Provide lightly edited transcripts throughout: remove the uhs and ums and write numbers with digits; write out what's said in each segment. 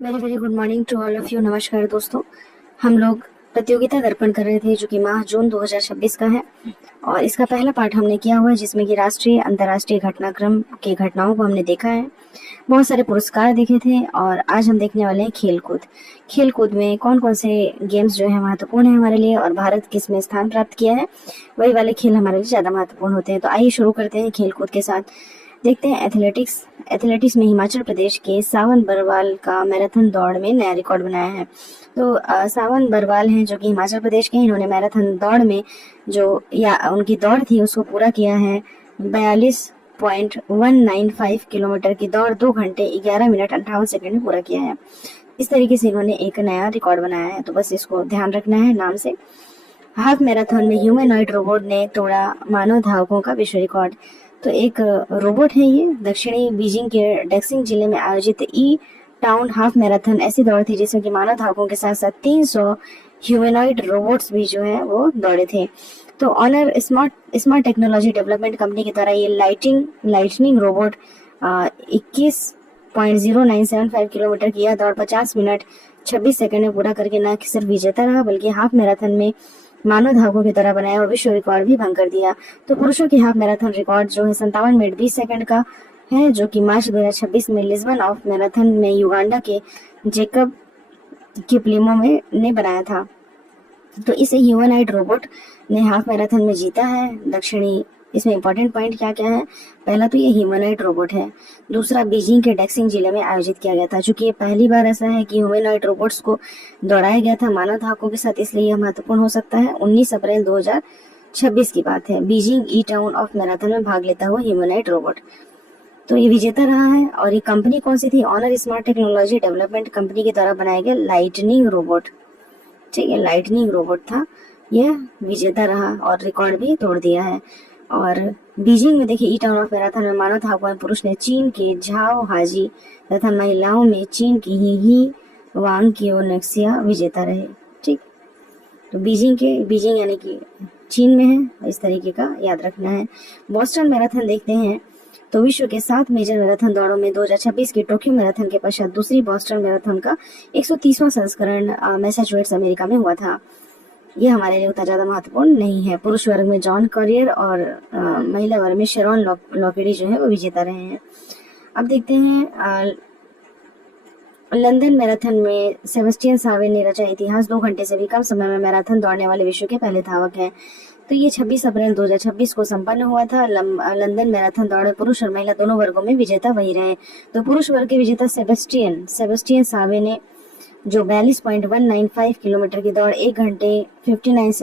Very very good morning to all of you. नमस्कार दोस्तों। हम लोग प्रतियोगिता दर्पण कर रहे थे जो कि माह जून 2026 का है और इसका पहला पार्ट हमने किया हुआ है जिसमें कि राष्ट्रीय अंतर्राष्ट्रीय घटनाक्रम की घटनाओं को हमने देखा है। बहुत सारे पुरस्कार देखे थे और आज हम देखने वाले हैं खेलकूद। खेलकूद में कौन कौन से गेम्स जो है महत्वपूर्ण है हमारे लिए और भारत किस में स्थान प्राप्त किया है, वही वाले खेल हमारे लिए ज़्यादा महत्वपूर्ण होते हैं। तो आइए शुरू करते हैं खेलकूद के साथ। देखते हैं एथलेटिक्स। एथलेटिक्स में हिमाचल प्रदेश के सावन बरवाल का मैराथन दौड़ में नया रिकॉर्ड बनाया है। तो सावन बरवाल हैं जो कि हिमाचल प्रदेश के, इन्होंने मैराथन दौड़ में जो या उनकी दौड़ थी उसको पूरा किया है। 42.195 किलोमीटर की दौड़ 2 घंटे 11 मिनट 58 सेकंड में पूरा किया है। इस तरीके से इन्होंने एक नया रिकॉर्ड बनाया है, तो बस इसको ध्यान रखना है नाम से। हाफ मैराथन में ह्यूमनॉइड रोबोट ने तोड़ा मानव धावकों का विश्व रिकॉर्ड। तो एक रोबोट है ये। दक्षिणी बीजिंग के डेक्सिंग जिले में आयोजित ई टाउन हाफ मैराथन ऐसी दौड़ थी जिसमें कि मानव धावकों के साथ साथ 300 ह्यूमनॉइड रोबोट्स भी जो है वो दौड़े थे। तो Honor smart technology development company के द्वारा ये लाइटनिंग रोबोट 21.0975 किलोमीटर की यह दौड़ 50 मिनट 26 सेकंड में पूरा करके न सिर्फ विजेता रहा बल्कि हाफ मैराथन में मानव धावकों की तरह बनाया और विश्व रिकॉर्ड भी भंग कर दिया। तो पुरुषों की हाफ मैराथन रिकॉर्ड जो है 57 मिनट 20 सेकंड का है, जो कि मार्च 2026 में लिस्बन ऑफ मैराथन में युगांडा के जेकब किपलिमो में ने बनाया था। तो इसे ह्यूमनॉइड रोबोट ने हाफ मैराथन में जीता है। दक्षिणी इसमें इंपॉर्टेंट पॉइंट क्या क्या है, पहला तो ये ह्यूमनॉइड रोबोट है, दूसरा बीजिंग के डेक्सिंग जिले में आयोजित किया गया था। चूंकि ये पहली बार ऐसा है कि ह्यूमनॉइड रोबोट्स को दौड़ाया गया था मानव धावकों के साथ, इसलिए यह महत्वपूर्ण हो सकता है। 19 अप्रैल 2026 की बात है। Beijing E town of marathon में भाग लेता हुआ ह्यूमनॉइड रोबोट, तो ये विजेता रहा है। और ये कंपनी कौन सी थी? Honor smart technology development company के द्वारा बनाया गया लाइटनिंग रोबोट। ठीक है, लाइटनिंग रोबोट था, यह विजेता रहा और रिकॉर्ड भी तोड़ दिया है। और बीजिंग में देखिए ई टाउन ऑफ मैराथन में मानव धावकों में पुरुष ने चीन के झाओ हाजी तथा महिलाओं में चीन की ही वांग कियोनेक्सिया विजेता रहे। ठीक, तो बीजिंग यानी कि चीन में है, इस तरीके का याद रखना है। बोस्टन मैराथन देखते हैं। तो विश्व के 7 मेजर मैराथन दौड़ों में 2026 की टोक्यो मैराथन के पश्चात दूसरी बोस्टन मैराथन का 130वां संस्करण मैसाचुसेट्स अमेरिका में हुआ था। यह हमारे लिए उतना ज़्यादा महत्वपूर्ण नहीं है। पुरुष वर्ग में जॉन कॉरियर और महिला वर्ग में शेरॉन लॉकेडी जो है वो विजेता रहे हैं। अब देखते हैं लंदन मैराथन में सेबेस्टियन सावे ने रचा इतिहास। 2 घंटे से भी कम समय में मैराथन दौड़ने वाले विश्व के पहले धावक हैं। तो ये 26 अप्रैल 2026 को संपन्न हुआ था। लंदन मैराथन दौड़ में पुरुष और महिला दोनों वर्गों में विजेता वही रहे। तो पुरुष वर्ग के विजेता सेबेस्टियन सावे ने जो 42.195 किलोमीटर की दौड़ 1 घंटे 59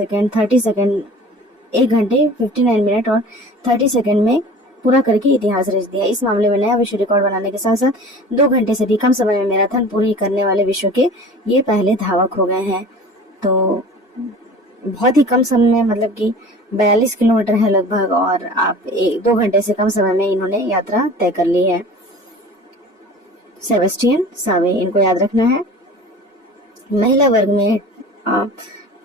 मिनट और 30 सेकंड में पूरा करके इतिहास रच दिया। इस मामले में नया विश्व रिकॉर्ड बनाने के साथ साथ 2 घंटे से भी कम समय में मैराथन पूरी करने वाले विश्व के ये पहले धावक हो गए हैं। तो बहुत ही कम समय में, मतलब कि 42 किलोमीटर है लगभग, और आप 2 घंटे से कम समय में इन्होंने यात्रा तय कर ली है। सेबेस्टियन सावे, इनको याद रखना है। महिला वर्ग में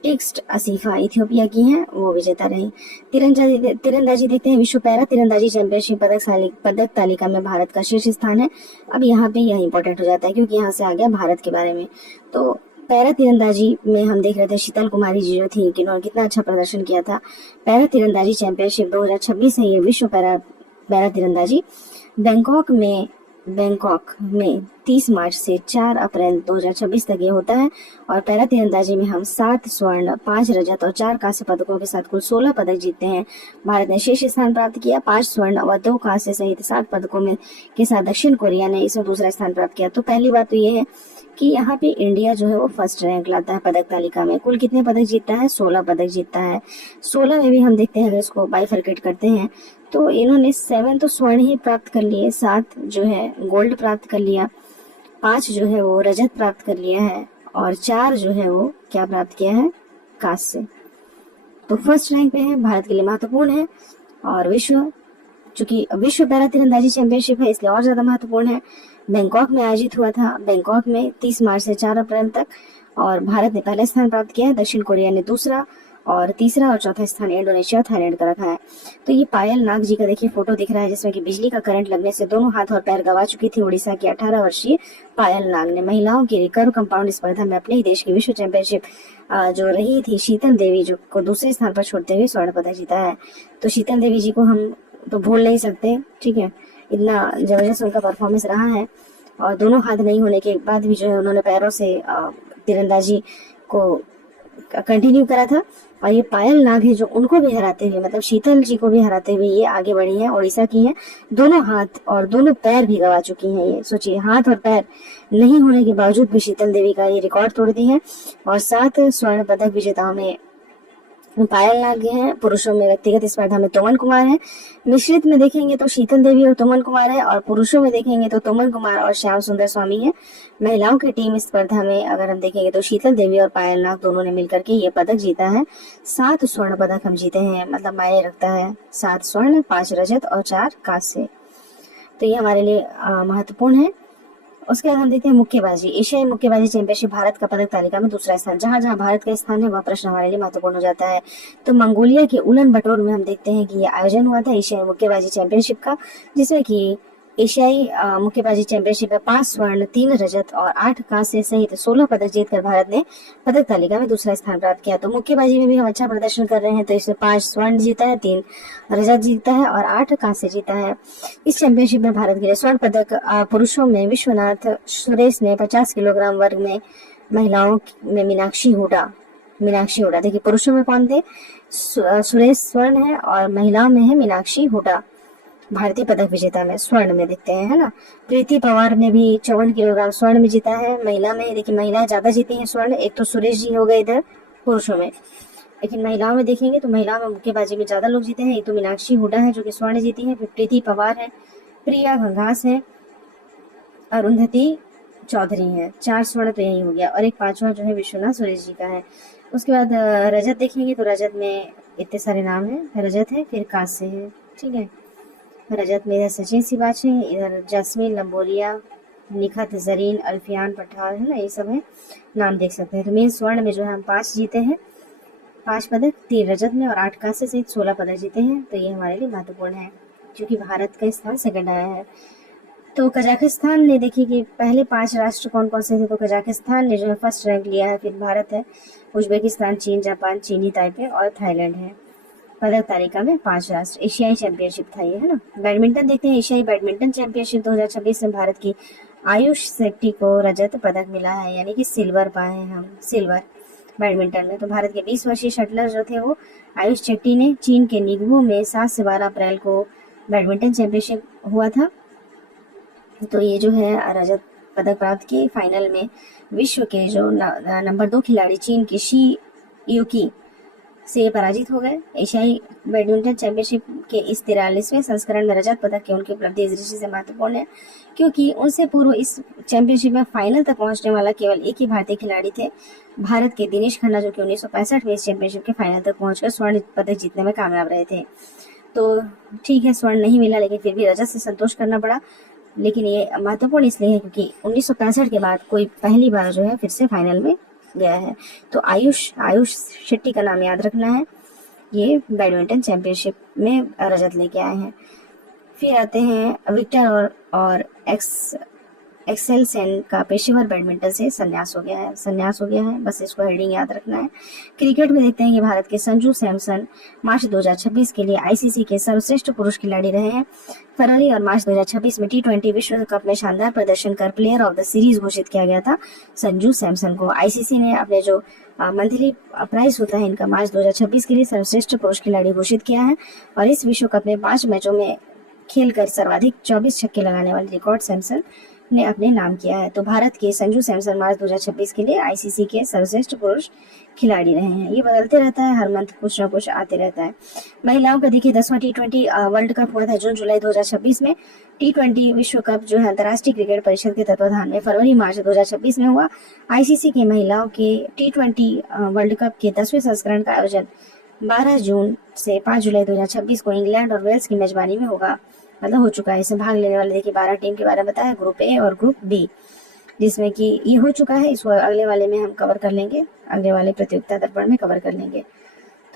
टिक्स्ट असीफा इथियोपिया की हैं, वो विजेता रही। तीरंदाजी देखते हैं। विश्व पैरा तीरंदाजी चैंपियनशिप पदक तालिका में भारत का शीर्ष स्थान है। अब यहाँ पे यह इंपॉर्टेंट हो जाता है क्योंकि यहाँ से आ गया भारत के बारे में। तो पैरा तीरंदाजी में हम देख रहे थे शीतल कुमारी जी जो थी कि उन्होंने कितना अच्छा प्रदर्शन किया था। पैरा तीरंदाजी चैंपियनशिप 2026 है ये विश्व पैरा तीरंदाजी। बैंकॉक में 30 मार्च से 4 अप्रैल 2026 तक ये होता है। और पैरा तीरंदाजी में हम 7 स्वर्ण 5 रजत और 4 कांस्य पदकों के साथ कुल 16 पदक जीतते हैं। भारत ने शीर्ष स्थान प्राप्त किया। 5 स्वर्ण और 2 कांस्य सहित 7 पदकों में के साथ दक्षिण कोरिया ने इसमें दूसरा स्थान प्राप्त किया। तो पहली बात तो ये है कि यहाँ पे इंडिया जो है वो फर्स्ट रैंक लाता है पदक तालिका में। कुल कितने पदक जीतता है? 16 पदक जीतता है। 16 में भी हम देखते हैं, अगर इसको बाइफरकेट करते हैं तो इन्होंने 7 तो स्वर्ण ही प्राप्त कर लिए, 7 जो है गोल्ड प्राप्त कर लिया, 5 जो है वो रजत प्राप्त कर लिया है और 4 जो है वो क्या प्राप्त किया है? कांस्य। तो फर्स्ट रैंक पे है, भारत के लिए महत्वपूर्ण है। और चूंकि विश्व पैरा तीरंदाजी चैंपियनशिप है इसलिए और ज्यादा महत्वपूर्ण है। बैंकॉक में आयोजित हुआ था। बैंकॉक में 30 मार्च से 4 अप्रैल तक, और भारत ने पहला स्थान प्राप्त किया है, दक्षिण कोरिया ने दूसरा और तीसरा और चौथा स्थान इंडोनेशिया और थाईलैंड का रखा है। तो ये पायल नाग जी का देखिए फोटो दिख रहा है, जिसमें कि बिजली का करंट लगने से दोनों हाथ और पैर गंवा चुकी थी उड़ीसा की 18 वर्षीय पायल नाग ने। महिलाओं की रिकर्व कंपाउंड स्पर्धा में अपने ही देश की विश्व चैंपियनशिप जो रही थी, शीतल देवी जो को दूसरे स्थान पर छोड़ते हुए स्वर्ण पदक जीता है। तो शीतल देवी जी को हम तो भूल नहीं सकते, ठीक है, इतना जबरदस्त उनका परफॉर्मेंस रहा है। और दोनों हाथ नहीं होने के बाद भी जो है उन्होंने पैरों से तीरंदाजी को कंटिन्यू करा था। और ये पायल नाग है जो उनको भी हराते हुए, मतलब शीतल जी को भी हराते हुए ये आगे बढ़ी है, उड़ीसा की हैं। दोनों हाथ और दोनों पैर भी गवा चुकी हैं। ये सोचिए, हाथ और पैर नहीं होने के बावजूद भी शीतल देवी का ये रिकॉर्ड तोड़ दी है। और 7 स्वर्ण पदक विजेताओं में पायल नाग हैं। पुरुषों में व्यक्तिगत स्पर्धा में तोमन कुमार है। मिश्रित में देखेंगे तो शीतल देवी और तोमन कुमार है, और पुरुषों में देखेंगे तो तोमन कुमार और श्याम सुंदर स्वामी है। महिलाओं की टीम स्पर्धा में अगर हम देखेंगे तो शीतल देवी और पायल नाग दोनों ने मिलकर के ये पदक जीता है। 7 स्वर्ण पदक हम जीते हैं, मतलब मायने रखता है। 7 स्वर्ण, 5 रजत और 4 कांस्य। तो ये हमारे लिए महत्वपूर्ण है। उसके बाद हम देखते हैं मुक्केबाजी। एशियाई मुक्केबाजी चैंपियनशिप, भारत का पदक तालिका में दूसरा स्थान। जहां जहां भारत का स्थान है वह प्रश्न हमारे लिए महत्वपूर्ण हो जाता है। तो मंगोलिया के उलन बटोर में हम देखते हैं कि यह आयोजन हुआ था एशियाई मुक्केबाजी चैंपियनशिप का, जिसमें कि एशियाई मुक्केबाजी चैंपियनशिप में 5 स्वर्ण, 3 रजत और 8 कांस्य सहित 16 पदक जीतकर भारत ने पदक तालिका में दूसरा स्थान प्राप्त किया। तो मुक्केबाजी में भी हम अच्छा प्रदर्शन कर रहे हैं। तो इसमें 5 स्वर्ण जीता है, 3 रजत जीता है और 8 कांस्य जीता है। इस चैंपियनशिप में भारत के लिए स्वर्ण पदक पुरुषों में विश्वनाथ सुरेश ने 50 किलोग्राम वर्ग में, महिलाओं में मीनाक्षी हुडा देखिए पुरुषों में कौन थे, सुरेश स्वर्ण है और महिलाओं में है मीनाक्षी हुडा। भारतीय पदक विजेता में स्वर्ण में दिखते हैं, है ना। प्रीति पवार ने भी 54 किलोग्राम स्वर्ण में जीता है। महिला में देखिए महिलाएं ज्यादा जीती हैं स्वर्ण, एक तो सुरेश जी हो गए इधर पुरुषों में, लेकिन महिलाओं में देखेंगे तो महिलाओं में मुक्केबाजी में ज्यादा लोग जीते हैं। एक तो मीनाक्षी हुडा है जो कि स्वर्ण जीती है, फिर प्रीति पवार है, प्रिया घंघास है, अरुंधति चौधरी है। 4 स्वर्ण तो यही हो गया, और एक 5वां जो है विश्वनाथ सुरेश जी का है। उसके बाद रजत देखेंगे तो रजत में इतने सारे नाम है, रजत है, फिर कांस्य है, ठीक है। रजत में इधर सचिन सिवाच है, इधर जैस्मीन लंबोरिया, निखत जरीन, अल्फियान पठार, है ना, ये सब है, नाम देख सकते हैं। तो मेन स्वर्ण में जो है हम 5 जीते हैं, 5 पदक, 3 रजत में और 8 कांस्य सहित 16 पदक जीते हैं। तो ये हमारे लिए महत्वपूर्ण है क्योंकि भारत का स्थान सेकंड आया है। तो कजाकिस्तान ने देखिए कि पहले 5 राष्ट्र कौन कौन से थे, तो कजाकिस्तान ने जो है फर्स्ट रैंक लिया है, फिर भारत है, उज्बेकिस्तान, चीन, जापान, चीनी ताइपे और थाईलैंड है। पदक तालिका में 5 राष्ट्र। एशियाई चैंपियनशिप था ये, है ना। बैडमिंटन देखते हैं। एशियाई बैडमिंटन चैंपियनशिप 2026 में भारत की आयुष शेट्टी को रजत पदक मिला है, यानी कि सिल्वर पाए हैं हम, सिल्वर बैडमिंटन में। तो भारत के 20 वर्षीय शटलर जो थे वो आयुष शेट्टी ने चीन के निगवू में 7 से 12 अप्रैल को बैडमिंटन चैंपियनशिप हुआ था, तो ये जो है रजत पदक प्राप्त किए। फाइनल में विश्व के जो नंबर 2 खिलाड़ी चीन के शी यूकी से पराजित हो गए। एशियाई बैडमिंटन चैंपियनशिप के इस 43वें संस्करण में रजत पदक की उनकी उपलब्धि इस दृष्टि से महत्वपूर्ण है क्योंकि उनसे पूर्व इस चैंपियनशिप में फाइनल तक पहुंचने वाला केवल एक ही भारतीय खिलाड़ी थे, भारत के दिनेश खन्ना, जो कि 1965 में इस चैंपियनशिप के फाइनल तक पहुंचकर स्वर्ण पदक जीतने में कामयाब रहे थे। तो ठीक है, स्वर्ण नहीं मिला, लेकिन फिर भी रजत से संतोष करना पड़ा। लेकिन ये महत्वपूर्ण इसलिए है क्योंकि 1965 के बाद कोई पहली बार जो है फिर से फाइनल में गया है। तो आयुष शेट्टी का नाम याद रखना है, ये बैडमिंटन चैंपियनशिप में रजत लेके आए हैं। फिर आते हैं विक्टर और एक्सेल सेन का पेशेवर बैडमिंटन से संन्यास हो गया है, बस इसको हेडिंग याद रखना है। क्रिकेट में देखते हैं कि भारत के संजू सैमसन मार्च 2026 के लिए आईसीसी के सर्वश्रेष्ठ पुरुष खिलाड़ी रहे हैं। फरवरी और मार्च 2026 में T20 विश्व कप में शानदार प्रदर्शन कर प्लेयर ऑफ द सीरीज घोषित किया गया था संजू सैमसन को। आईसीसी ने अपने जो मंथली प्राइज होता है इनका मार्च 2026 के लिए सर्वश्रेष्ठ पुरुष खिलाड़ी घोषित किया है, और इस विश्व कप में 5 मैचों में खेलकर सर्वाधिक 24 छक्के लगाने वाले रिकॉर्ड सैमसन ने अपने नाम किया है। तो भारत के संजू सैमसन मार्च 2026 के लिए आईसीसी के सर्वश्रेष्ठ पुरुष खिलाड़ी रहे हैं। ये बदलते रहता है, हर मंथ कुछ ना कुछ आते रहता है। महिलाओं का देखिए 10वां T20 वर्ल्ड कप हुआ था जून जुलाई 2026 में। T20 विश्व कप जो है अंतर्राष्ट्रीय क्रिकेट परिषद के तत्वाधान में फरवरी मार्च 2026 में हुआ। आईसीसी के महिलाओं के T20 वर्ल्ड कप के 10वें संस्करण का आयोजन 12 जून से 5 जुलाई 2026 को इंग्लैंड और वेल्स की मेजबानी में होगा, मतलब हो चुका है। इसमें भाग लेने वाले देखिए 12 टीम के बारे में बताया, ग्रुप ए और ग्रुप बी, जिसमें कि ये हो चुका है। इसको अगले वाले में हम कवर कर लेंगे, अगले वाले प्रतियोगिता दर्पण में कवर कर लेंगे।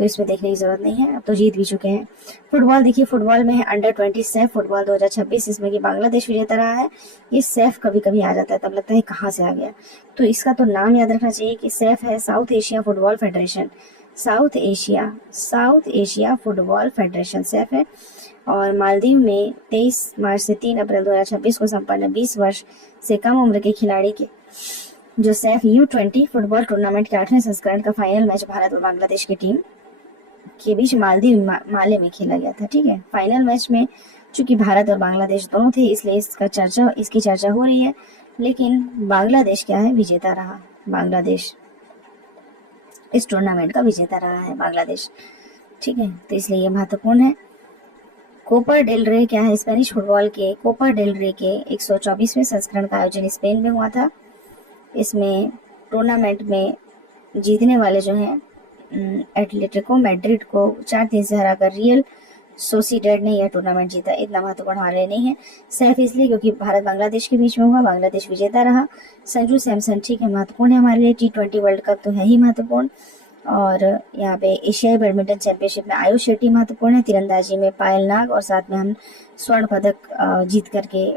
तो इसमें देखने की जरूरत नहीं है, अब तो जीत भी चुके हैं। फुटबॉल देखिए, फुटबॉल में है अंडर-20 सैफ फुटबॉल 2026, इसमें कि बांग्लादेश विजेता रहा है। ये सैफ कभी कभी आ जाता है तब लगता है कहाँ से आ गया, तो इसका तो नाम याद रखना चाहिए कि सैफ है south Asia football federation, south Asia football federation Saif है। और मालदीव में 23 मार्च से 3 अप्रैल 2026 को संपन्न 20 वर्ष से कम उम्र के खिलाड़ी के जो सैफ U20 फुटबॉल टूर्नामेंट के 8वें संस्करण का फाइनल मैच भारत और बांग्लादेश की टीम के बीच मालदीव माले में खेला गया था। ठीक है, फाइनल मैच में चूंकि भारत और बांग्लादेश दोनों थे इसलिए इसकी चर्चा हो रही है, लेकिन बांग्लादेश क्या है, विजेता रहा। बांग्लादेश इस टूर्नामेंट का विजेता रहा है बांग्लादेश। ठीक है, तो इसलिए ये महत्वपूर्ण है। कोपा डेल रे क्या है, स्पेनिश फुटबॉल के कोपा डेल रे के 124वें संस्करण का आयोजन स्पेन में हुआ था। इसमें टूर्नामेंट में जीतने वाले जो हैं एटलेटिको मैड्रिड को 4-3 से हराकर रियल सोसिडेड ने यह टूर्नामेंट जीता। इतना महत्वपूर्ण हमारे लिए नहीं है। सैफ इसलिए क्योंकि भारत बांग्लादेश के बीच में हुआ, बांग्लादेश विजेता रहा। संजू सैमसन ठीक है, महत्वपूर्ण है हमारे लिए। T20 वर्ल्ड कप तो है ही महत्वपूर्ण। और यहाँ पे एशियाई बैडमिंटन चैंपियनशिप में आयुष शेट्टी महत्वपूर्ण है। तीरंदाजी में पायल नाग, और साथ में हम स्वर्ण पदक जीत करके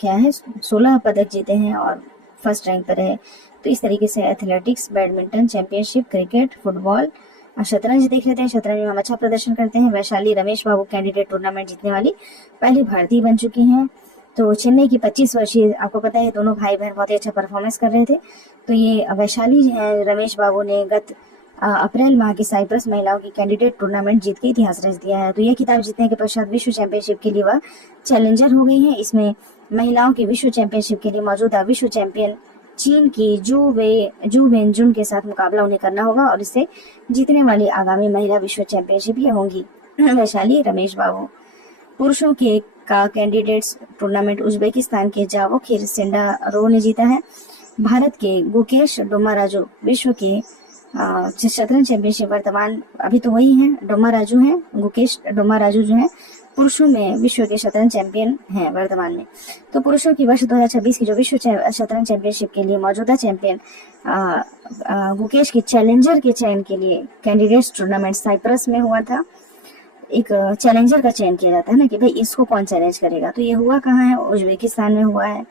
क्या है 16 पदक जीते हैं और फर्स्ट रैंक पर रहे। तो इस तरीके से athletics, badminton championship, cricket, football और शतरंज देख लेते हैं। शतरंज में हम अच्छा प्रदर्शन करते हैं। वैशाली रमेश बाबू कैंडिडेट टूर्नामेंट जीतने वाली पहली भारतीय बन चुकी हैं। तो चेन्नई की 25 वर्षीय, आपको पता है दोनों भाई बहन बहुत ही अच्छा परफॉर्मेंस कर रहे थे। तो ये वैशाली रमेश बाबू ने गत अप्रैल माह की साइप्रस महिलाओं की कैंडिडेट टूर्नामेंट जीत के इतिहास रच दिया है। तो यह खिताब जीतने के पश्चात विश्व चैंपियनशिप के लिए वह चैलेंजर हो गई है। इसमें महिलाओं की विश्व चैंपियनशिप के लिए मौजूदा विश्व चैंपियन चीन की जू वेनजुन के साथ मुकाबला उन्हें करना होगा, और इससे जीतने वाली आगामी महिला विश्व चैंपियनशिप ये होंगी वैशाली रमेश बाबू। पुरुषों के का कैंडिडेट्स टूर्नामेंट उज्बेकिस्तान के जावोखिर सिंडारोव ने जीता है। भारत के गुकेश डोमाराजू विश्व के शतरंज चैंपियनशिप वर्तमान अभी तो वही हैं, डोमाराजू हैं, गुकेश डोमाराजू जो हैं पुरुषों में विश्व के शतरंज चैंपियन हैं वर्तमान में। तो पुरुषों की वर्ष 2026 की जो विश्व शतरंज चैंपियनशिप के लिए मौजूदा चैंपियन गुकेश के चैलेंजर के चयन के लिए कैंडिडेट्स टूर्नामेंट साइप्रस में हुआ था। एक चैलेंजर का चयन किया जाता है ना कि भाई इसको कौन चैलेंज करेगा, तो ये हुआ कहाँ है, उज्बेकिस्तान में हुआ है।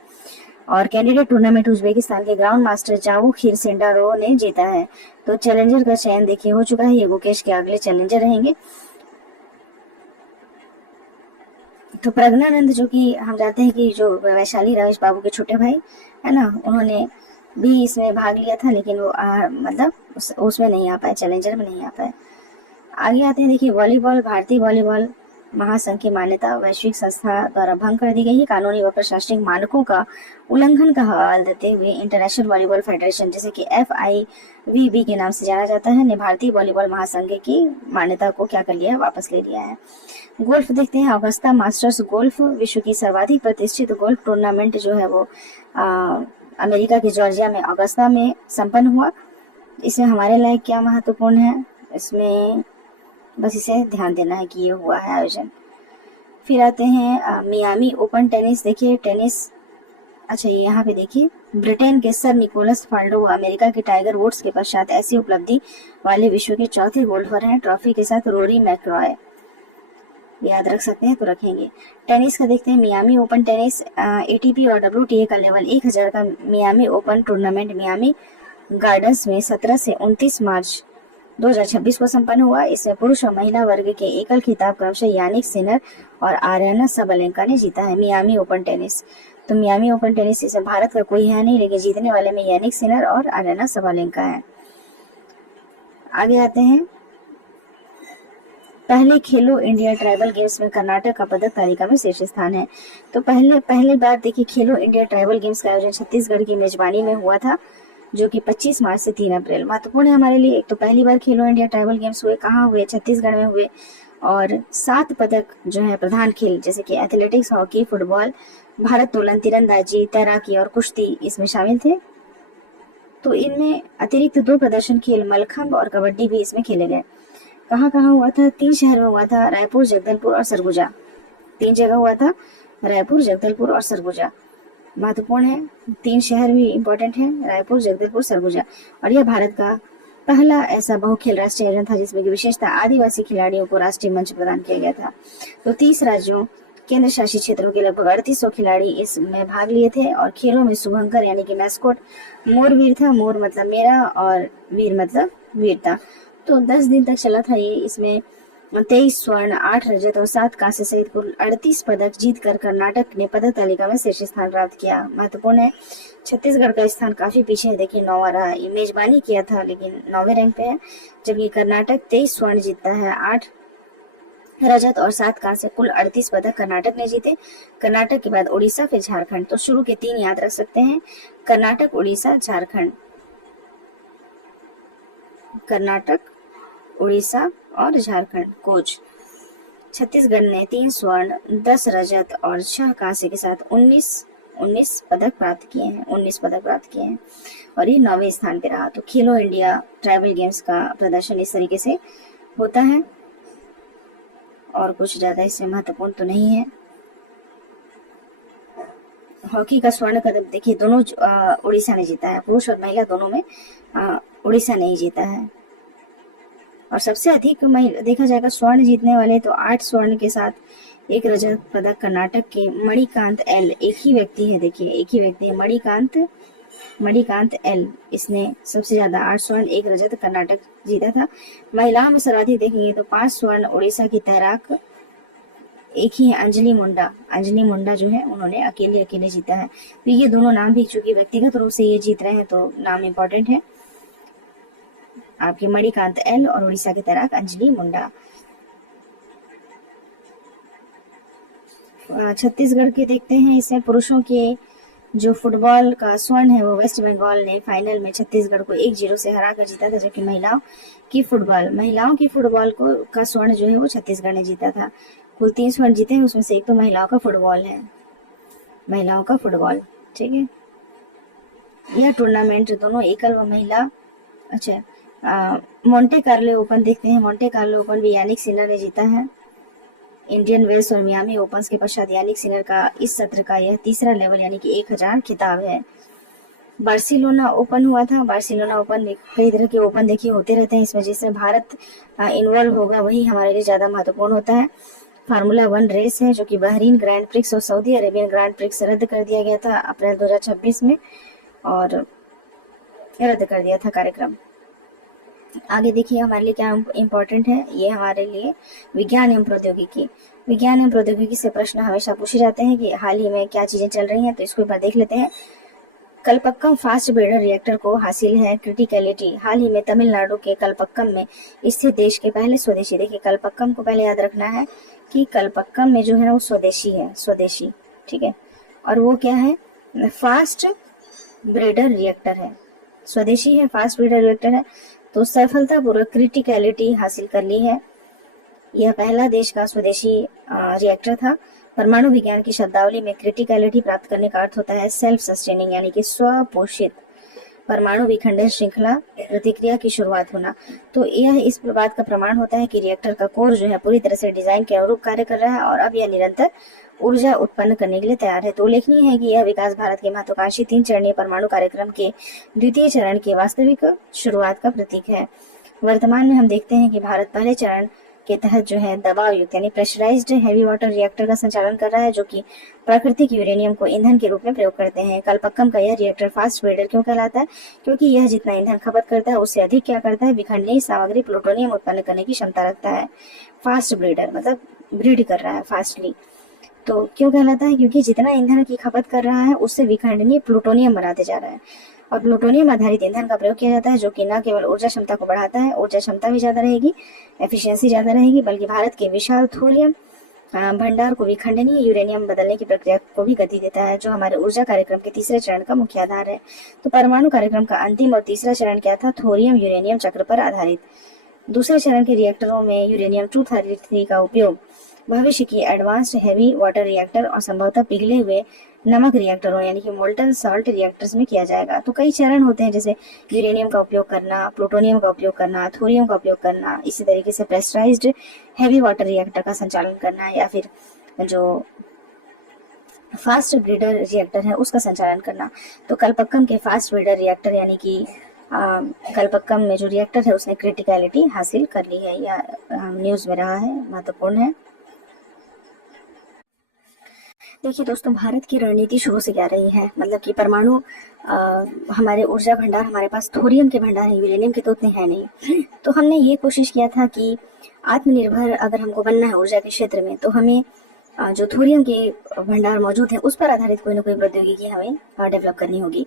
और कैंडिडेट टूर्नामेंट उज्बेकिस्तान के ग्राउंड मास्टर जावोखिर सिंडारोव ने जीता है। तो चैलेंजर का चयन देखिए हो चुका है, ये गुकेश के अगले चैलेंजर रहेंगे। तो प्रज्ञानंद जो कि हम जानते हैं कि जो वैशाली रमेश बाबू के छोटे भाई है ना, उन्होंने भी इसमें भाग लिया था, लेकिन वो मतलब उसमें नहीं आ पाए, चैलेंजर में नहीं आ पाए। आगे आते हैं, देखिए वॉलीबॉल, भारतीय वॉलीबॉल महासंघ की मान्यता वैश्विक संस्था द्वारा भंग कर दी गई है। कानूनी व प्रशासनिक मानकों का उल्लंघन का हवाला देते हुए इंटरनेशनल वॉलीबॉल फेडरेशन जिसे कि FIVB के नाम से जाना जाता है ने भारतीय वॉलीबॉल महासंघ की मान्यता को क्या कर लिया है, वापस ले लिया है। गोल्फ देखते हैं, अगस्ता मास्टर्स गोल्फ विश्व की सर्वाधिक प्रतिष्ठित गोल्फ टूर्नामेंट जो है वो अमेरिका के जॉर्जिया में अगस्ता में संपन्न हुआ। इसमें हमारे लायक क्या महत्वपूर्ण है, इसमें बस इसे ध्यान देना है कि ये हुआ है आयोजन। फिर आते हैं मियामी ओपन टेनिस। देखिए टेनिस, अच्छा ये यहाँ पे देखिए ब्रिटेन के सर निकोलस फाल्डो, अमेरिका के टाइगर वुड्स के पश्चात ऐसी उपलब्धि वाले विश्व के चौथे गोल्फर हैं। ट्रॉफी के साथ रोरी मैकरॉय, याद रख सकते हैं तो रखेंगे। टेनिस का देखते हैं, मियामी ओपन टेनिस ATP और WTA का लेवल 1000 का Miami open tournament Miami gardens में 17 से 29 मार्च 2026 को संपन्न हुआ। इसमें पुरुष और महिला वर्ग के एकल खिताब क्रमशः यानिक सिनर और आर्याना सबलेंका ने जीता है। मियामी ओपन टेनिस, तो मियामी ओपन टेनिस इसमें भारत का कोई है नहीं, लेकिन जीतने वाले में यानिक सिनर और आर्याना सबलेंका है। आगे आते हैं, पहले खेलो इंडिया ट्राइबल गेम्स में कर्नाटक का पदक तालिका में शीर्ष स्थान है। तो पहले बार देखिए खेलो इंडिया ट्राइबल गेम्स का आयोजन छत्तीसगढ़ की मेजबानी में हुआ था, जो कि 25 मार्च से 3 अप्रैल। महत्वपूर्ण है हमारे लिए। एक तो पहली बार खेलो इंडिया ट्राइबल गेम्स हुए, कहाँ हुए, छत्तीसगढ़ में हुए। और 7 पदक जो है प्रधान खेल जैसे कि एथलेटिक्स, हॉकी, फुटबॉल, भारोत्तोलन, तीरंदाजी, तैराकी और कुश्ती इसमें शामिल थे। तो इनमें अतिरिक्त 2 प्रदर्शन खेल मलखंब और कबड्डी भी इसमें खेले गए। कहाँ कहाँ हुआ था, 3 शहर में हुआ था, रायपुर, जगदलपुर और सरगुजा। 3 जगह हुआ था, रायपुर, जगदलपुर और सरगुजा। महत्वपूर्ण है, 3 शहर भी इम्पोर्टेंट है, रायपुर, जगदलपुर, सरगुजा। और यह भारत का पहला ऐसा बहुखेल राष्ट्रीय आयोजन था जिसमें की विशेषता आदिवासी खिलाड़ियों को राष्ट्रीय मंच प्रदान किया गया था। तो 30 राज्यों केंद्र शासित क्षेत्रों के लगभग 3800 खिलाड़ी इसमें भाग लिए थे और खेलों में शुभंकर यानी कि मैस्कोट मोरवीर था। मोर मतलब मेरा और वीर मतलब वीरता। तो 10 दिन तक चला था ये। इसमें 23 स्वर्ण, 8 रजत और 7 कांस्य सहित कुल 38 पदक जीतकर कर्नाटक ने पदक तालिका में शीर्ष स्थान प्राप्त किया। महत्वपूर्ण है, छत्तीसगढ़ का स्थान काफी पीछे है। देखिए 9वां रहा। ये मेजबानी किया था लेकिन 9वें रैंक पे है, जबकि कर्नाटक 23 स्वर्ण जीतता है, 8 रजत और 7 कांस्य, कुल 38 पदक कर्नाटक ने जीते। कर्नाटक के बाद उड़ीसा, फिर झारखंड। तो शुरू के 3 याद रख सकते हैं, कर्नाटक, उड़ीसा, झारखंड। कर्नाटक, उड़ीसा और झारखंड। कोच छत्तीसगढ़ ने 3 स्वर्ण, 10 रजत और 6 कांस्य के साथ 19 पदक प्राप्त किए हैं। 19 पदक प्राप्त किए हैं और ये 9वें स्थान पे रहा। तो खेलो इंडिया ट्राइबल गेम्स का प्रदर्शन इस तरीके से होता है और कुछ ज्यादा इससे महत्वपूर्ण तो नहीं है। हॉकी का स्वर्ण पदक देखिए दोनों उड़ीसा ने जीता है, पुरुष और महिला दोनों में उड़ीसा ने ही जीता है। और सबसे अधिक देखा जाएगा स्वर्ण जीतने वाले तो 8 स्वर्ण के साथ 1 रजत पदक कर्नाटक के मणिकांत एल। एक ही व्यक्ति है, देखिए एक ही व्यक्ति है, मणिकांत एल। इसने सबसे ज्यादा 8 स्वर्ण 1 रजत कर्नाटक जीता था। महिलाओं में सर्वाधिक देखेंगे तो 5 स्वर्ण उड़ीसा की तैराक एक ही है, अंजलि मुंडा जो है उन्होंने अकेले जीता है। तो ये दोनों नाम भी चूंकि व्यक्तिगत रूप से ये जीत रहे हैं तो नाम इम्पोर्टेंट है आपके, मणिकांत एल और उड़ीसा के तैराक अंजलि मुंडा। छत्तीसगढ़ के देखते हैं, इसमें पुरुषों के जो फुटबॉल का स्वर्ण है वो वेस्ट बंगाल ने फाइनल में छत्तीसगढ़ को 1-0 से हराकर जीता था, जबकि महिलाओं की फुटबॉल को का स्वर्ण जो है वो छत्तीसगढ़ ने जीता था। कुल 3 स्वर्ण जीते हैं, उसमें से एक तो महिलाओं का फुटबॉल है, महिलाओं का फुटबॉल। ठीक है, यह टूर्नामेंट दोनों एकल व महिला। अच्छा, मोंटे कार्लो ओपन देखते हैं। मोंटे कार्लो ओपन भी यानिक सिनर ने जीता है। इंडियन वेल्स और मियामी ओपन्स के पश्चात यानिक सिनर का इस सत्र का यह तीसरा लेवल यानी कि 1000 खिताब है। बार्सिलोना ओपन हुआ था। बार्सिलोना ओपन में कई तरह के ओपन देखिए होते रहते हैं, इसमें जिसमें भारत इन्वॉल्व होगा वही हमारे लिए ज्यादा महत्वपूर्ण होता है। फार्मूला 1 रेस है जो कि बहरीन ग्रैंड प्रिक्स और सऊदी अरेबियन ग्रैंड प्रिक्स रद्द कर दिया गया था अप्रैल 2026 में और रद्द कर दिया था कार्यक्रम। आगे देखिए हमारे लिए क्या इम्पोर्टेंट है, ये हमारे लिए विज्ञान एवं प्रौद्योगिकी से प्रश्न हमेशा पूछे जाते हैं कि हाल ही में क्या चीजें चल रही हैं, तो इसको एक बार देख लेते हैं। कलपक्कम फास्ट ब्रीडर रिएक्टर को हासिल है क्रिटिकलिटी। हाल ही में तमिलनाडु के कलपक्कम में स्थित देश के पहले स्वदेशी, देखिए कलपक्कम को पहले याद रखना है कि कलपक्कम में जो है वो स्वदेशी है, स्वदेशी। ठीक है, और वो क्या है, फास्ट ब्रीडर रिएक्टर है, स्वदेशी है, फास्ट ब्रीडर रिएक्टर है। तो सफलतापूर्वक क्रिटिकलिटी हासिल कर ली है। यह पहला देश का स्वदेशी रिएक्टर था। परमाणु विज्ञान की शब्दावली में क्रिटिकलिटी प्राप्त करने का अर्थ होता है सेल्फ सस्टेनिंग यानी कि स्वपोषित परमाणु विखंडन श्रृंखला प्रतिक्रिया की शुरुआत होना। तो यह इस बात का प्रमाण होता है कि रिएक्टर का कोर जो है पूरी तरह से डिजाइन के अनुरूप कार्य कर रहा है और अब यह निरंतर ऊर्जा उत्पन्न करने के लिए तैयार है। तो उल्लेखनीय है कि यह विकास भारत के महत्वाकांक्षी 3 चरणीय परमाणु कार्यक्रम के द्वितीय चरण की वास्तविक शुरुआत का प्रतीक है। वर्तमान में हम देखते हैं कि भारत पहले चरण के तहत जो है दबाव युक्त यानी प्रेशराइज्ड हैवी वाटर रिएक्टर का संचालन कर रहा है, जो कि प्राकृतिक यूरेनियम को ईंधन के रूप में प्रयोग करते हैं। कलपक्कम का यह रिएक्टर फास्ट ब्रीडर क्यों कहलाता है, क्योंकि यह जितना ईंधन खपत करता है उससे अधिक क्या करता है, विखंडनीय सामग्री प्लूटोनियम उत्पन्न करने की क्षमता रखता है। फास्ट ब्रीडर मतलब ब्रीड कर रहा है फास्टली। तो क्यों कहलाता है, क्योंकि जितना ईंधन की खपत कर रहा है उससे विखंडनीय प्लूटोनियम बनाते जा रहा है और प्लूटोनियम आधारित ईंधन का प्रयोग किया जाता है, जो कि न केवल ऊर्जा क्षमता को बढ़ाता है, ऊर्जा क्षमता भी ज्यादा रहेगी, एफिशिएंसी ज्यादा रहेगी, बल्कि भारत के विशाल थोरियम भंडार को विखंडनीय यूरेनियम बदलने की प्रक्रिया को भी गति देता है, जो हमारे ऊर्जा कार्यक्रम के तीसरे चरण का मुख्य आधार है। तो परमाणु कार्यक्रम का अंतिम और तीसरा चरण क्या था, थोरियम यूरेनियम चक्र पर आधारित। दूसरे चरण के रिएक्टरों में यूरेनियम 233 का उपयोग भविष्य की एडवांस्ड हैवी वाटर रिएक्टर और संभवतः पिघले हुए नमक रिएक्टरों यानी कि मोल्टन सॉल्ट रिएक्टर्स में किया जाएगा। तो कई चरण होते हैं, जैसे यूरेनियम का उपयोग करना, प्लूटोनियम का उपयोग करना, थोरियम का उपयोग करना, इसी तरीके से प्रेशराइज्ड हैवी वाटर रिएक्टर का संचालन करना या फिर जो फास्ट ब्रीडर रिएक्टर है उसका संचालन करना। तो कलपक्कम के फास्ट ब्रीडर रिएक्टर यानी कि कलपक्कम में जो रिएक्टर है उसने क्रिटिकलिटी हासिल कर ली है। यह न्यूज में रहा है, महत्वपूर्ण है। देखिए दोस्तों, भारत की रणनीति शुरू से क्या रही है, मतलब कि परमाणु हमारे ऊर्जा भंडार, हमारे पास थोरियम के भंडार हैं, यूरेनियम के तो उतने हैं नहीं। तो हमने ये कोशिश किया था कि आत्मनिर्भर अगर हमको बनना है ऊर्जा के क्षेत्र में, तो हमें जो थोरियम के भंडार मौजूद है उस पर आधारित कोई ना कोई प्रौद्योगिकी हमें डेवलप करनी होगी।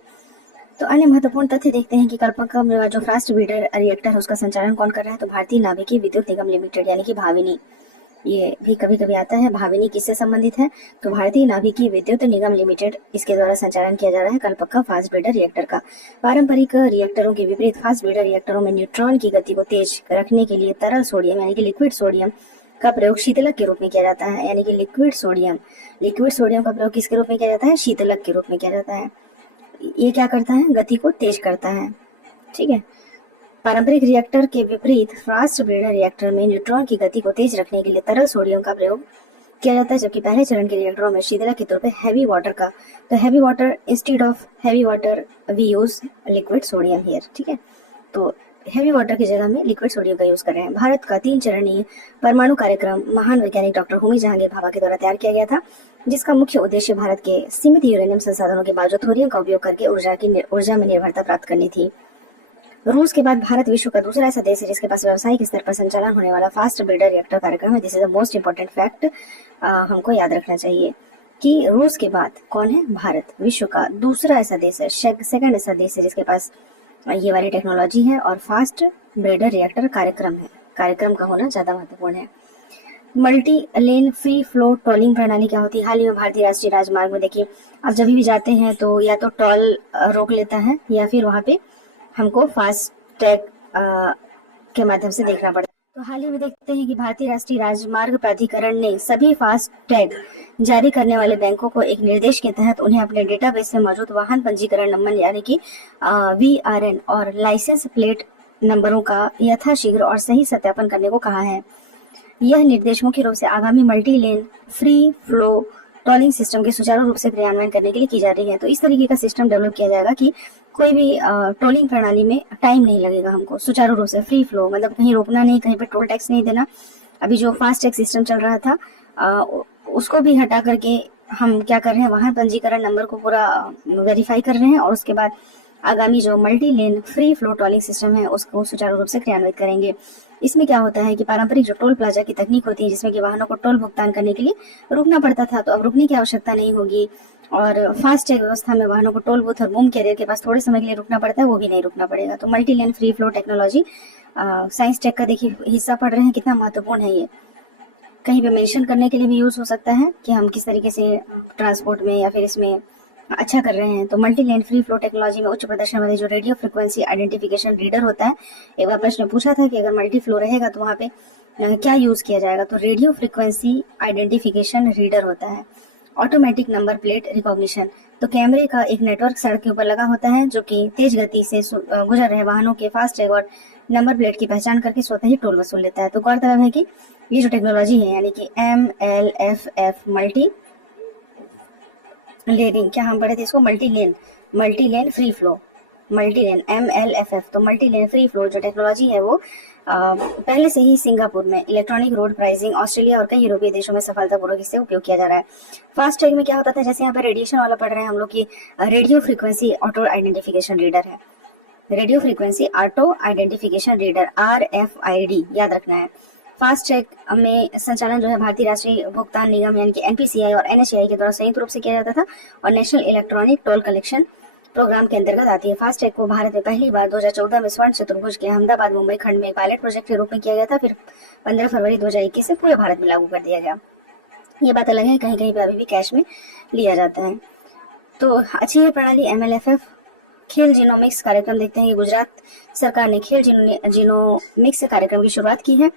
तो अन्य महत्वपूर्ण तथ्य देखते हैं कि कलपक्कम जो फास्ट ब्रीडर रिएक्टर है उसका संचालन कौन कर रहा है, तो भारतीय नाभिकीय विद्युत निगम लिमिटेड यानी कि भाविनी। ये भी कभी कभी आता है, भाविनी किससे संबंधित है, तो भारतीय नाभिकीय विद्युत निगम लिमिटेड, इसके द्वारा संचालन किया जा रहा है कलपक्कम फास्ट ब्रीडर रिएक्टर का। पारंपरिक रिएक्टरों के विपरीत फास्ट ब्रीडर रिएक्टरों में न्यूट्रॉन की गति को तेज रखने के लिए तरल सोडियम यानी कि लिक्विड सोडियम का प्रयोग शीतलक के रूप में किया जाता है। यानी कि लिक्विड सोडियम का प्रयोग किसके रूप में किया जाता है, शीतलक के रूप में किया जाता है। ये क्या करता है, गति को तेज करता है। ठीक है, पारंपरिक रिएक्टर के विपरीत फास्ट ब्रीडर रिएक्टर में न्यूट्रॉन की गति को तेज रखने के लिए तरल सोडियम का प्रयोग किया जाता है, जबकि पहले चरण के रिएक्टरों में शीतलक के तौर पे हैवी वाटर का, तो heavy water instead of heavy water we use liquid sodium here. ठीक है, तो हैवी वाटर की जगह में लिक्विड सोडियम का यूज कर रहे हैं। भारत का 3 चरणीय परमाणु कार्यक्रम महान वैज्ञानिक डॉक्टर होमी जहांगीर भाभा के द्वारा तैयार किया गया था, जिसका मुख्य उद्देश्य भारत के सीमित यूरेनियम संसाधनों के बावजूद थोरियम का उपयोग करके ऊर्जा में निर्भरता प्राप्त करनी थी। रूस के बाद भारत विश्व का दूसरा ऐसा देश है जिसके पास व्यावसायिक स्तर पर संचालन होने वाला फास्ट ब्रीडर रिएक्टर कार्यक्रम है। This is the most important fact, हमको याद रखना चाहिए कि रूस के बाद कौन है, भारत विश्व का दूसरा ऐसा देश है, सेकंड ऐसा देश है जिसके पास ये वाली टेक्नोलॉजी है और फास्ट ब्रीडर रिएक्टर कार्यक्रम है। कार्यक्रम का होना ज्यादा महत्वपूर्ण है। Multi lane free flow tolling प्रणाली क्या होती है, हाल ही में भारतीय राष्ट्रीय राजमार्ग में देखिए, आप जब भी जाते हैं तो या तो टोल रोक लेता है या फिर वहां पे हमको फास्ट टैग के माध्यम से देखना पड़ता है। तो हाल ही में देखते हैं कि भारतीय राष्ट्रीय राजमार्ग प्राधिकरण ने सभी फास्ट टैग जारी करने वाले बैंकों को एक निर्देश के तहत उन्हें अपने डेटाबेस में मौजूद वाहन पंजीकरण नंबर यानी कि VRN और लाइसेंस प्लेट नंबरों का यथाशीघ्र और सही सत्यापन करने को कहा है। यह निर्देश मुख्य रूप से आगामी multi lane free flow tolling system के सुचारू रूप से क्रियान्वयन करने के लिए की जा रही है। तो इस तरीके का सिस्टम डेवलप किया जाएगा कि कोई भी टोलिंग प्रणाली में टाइम नहीं लगेगा हमको, सुचारू रूप से फ्री फ्लो, मतलब कहीं रोकना नहीं, कहीं पे टोल टैक्स नहीं देना। अभी जो फास्ट टैग सिस्टम चल रहा था उसको भी हटा करके हम क्या कर रहे हैं, वाहन पंजीकरण नंबर को पूरा वेरीफाई कर रहे हैं और उसके बाद आगामी जो multi lane free flow tolling system है उसको सुचारू रूप से क्रियान्वित करेंगे। इसमें क्या होता है कि पारंपरिक जो टोल प्लाजा की तकनीक होती है जिसमें कि वाहनों को टोल भुगतान करने के लिए रुकना पड़ता था, तो अब रुकने की आवश्यकता नहीं होगी और फास्ट टैग व्यवस्था में वाहनों को टोल बूथ और बूम कैरियर के पास थोड़े समय के लिए रुकना पड़ता है, वो भी नहीं रुकना पड़ेगा। तो multi lane free flow technology science tech का देखिए हिस्सा पढ़ रहे हैं, कितना महत्वपूर्ण है ये। कहीं पे मेंशन करने के लिए भी यूज हो सकता है कि हम किस तरीके से ट्रांसपोर्ट में या फिर इसमें अच्छा कर रहे हैं। तो multi lane free flow technology में उच्च प्रदर्शन वाले जो रेडियो फ्रिक्वेंसी आइडेंटिफिकेशन रीडर होता है, एक बार प्रश्न पूछा था कि अगर मल्टी फ्लो रहेगा तो वहाँ पे क्या यूज किया जाएगा, तो रेडियो फ्रिक्वेंसी आइडेंटिफिकेशन रीडर होता है। ऑटोमेटिक नंबर प्लेट रिकॉग्निशन, तो कैमरे का एक नेटवर्क सड़क के ऊपर लगा होता है जो कि तेज गति से गुजर रहे वाहनों के फास्ट टैग और नंबर प्लेट की पहचान करके स्वतः ही टोल वसूल लेता है। तो गौरतलब है कि ये जो टेक्नोलॉजी है यानी कि MLFF मल्टी लेनिंग, क्या हम पढ़े थे इसको, multi lane free flow, multi lane MLFF। तो मल्टी लेन फ्री फ्लो जो टेक्नोलॉजी है वो पहले से ही सिंगापुर में इलेक्ट्रॉनिक रोड प्राइसिंग, ऑस्ट्रेलिया और कई यूरोपीय देशों में सफलतापूर्वक इससे उपयोग किया जा रहा है। फास्ट टैग में क्या होता था, जैसे यहाँ पे रेडिएशन वाला पढ़ रहे हैं हम लोग की radio frequency auto identification reader है, radio frequency auto identification reader RFID याद रखना है। फास्ट टैग में संचालन जो है भारतीय राष्ट्रीय भुगतान निगम यानी कि NPCI और NHAI के द्वारा संयुक्त रूप से किया जाता था और national electronic toll collection programme के अंतर्गत आती है। फास्ट टैग को भारत में पहली बार 2014 में स्वर्ण चतुर्भुज के अहमदाबाद मुंबई खंड में पायलट प्रोजेक्ट के रूप में किया गया था, फिर 15 फरवरी 2021 से पूरे भारत में लागू कर दिया गया। ये बात अलग है, कहीं कहीं पे अभी भी कैश में लिया जाता है। तो अच्छी है प्रणाली MLFF। खेल जीनोमिक्स कार्यक्रम देखते हैं कि गुजरात सरकार ने खेल जीनोमिक्स कार्यक्रम की शुरुआत की है।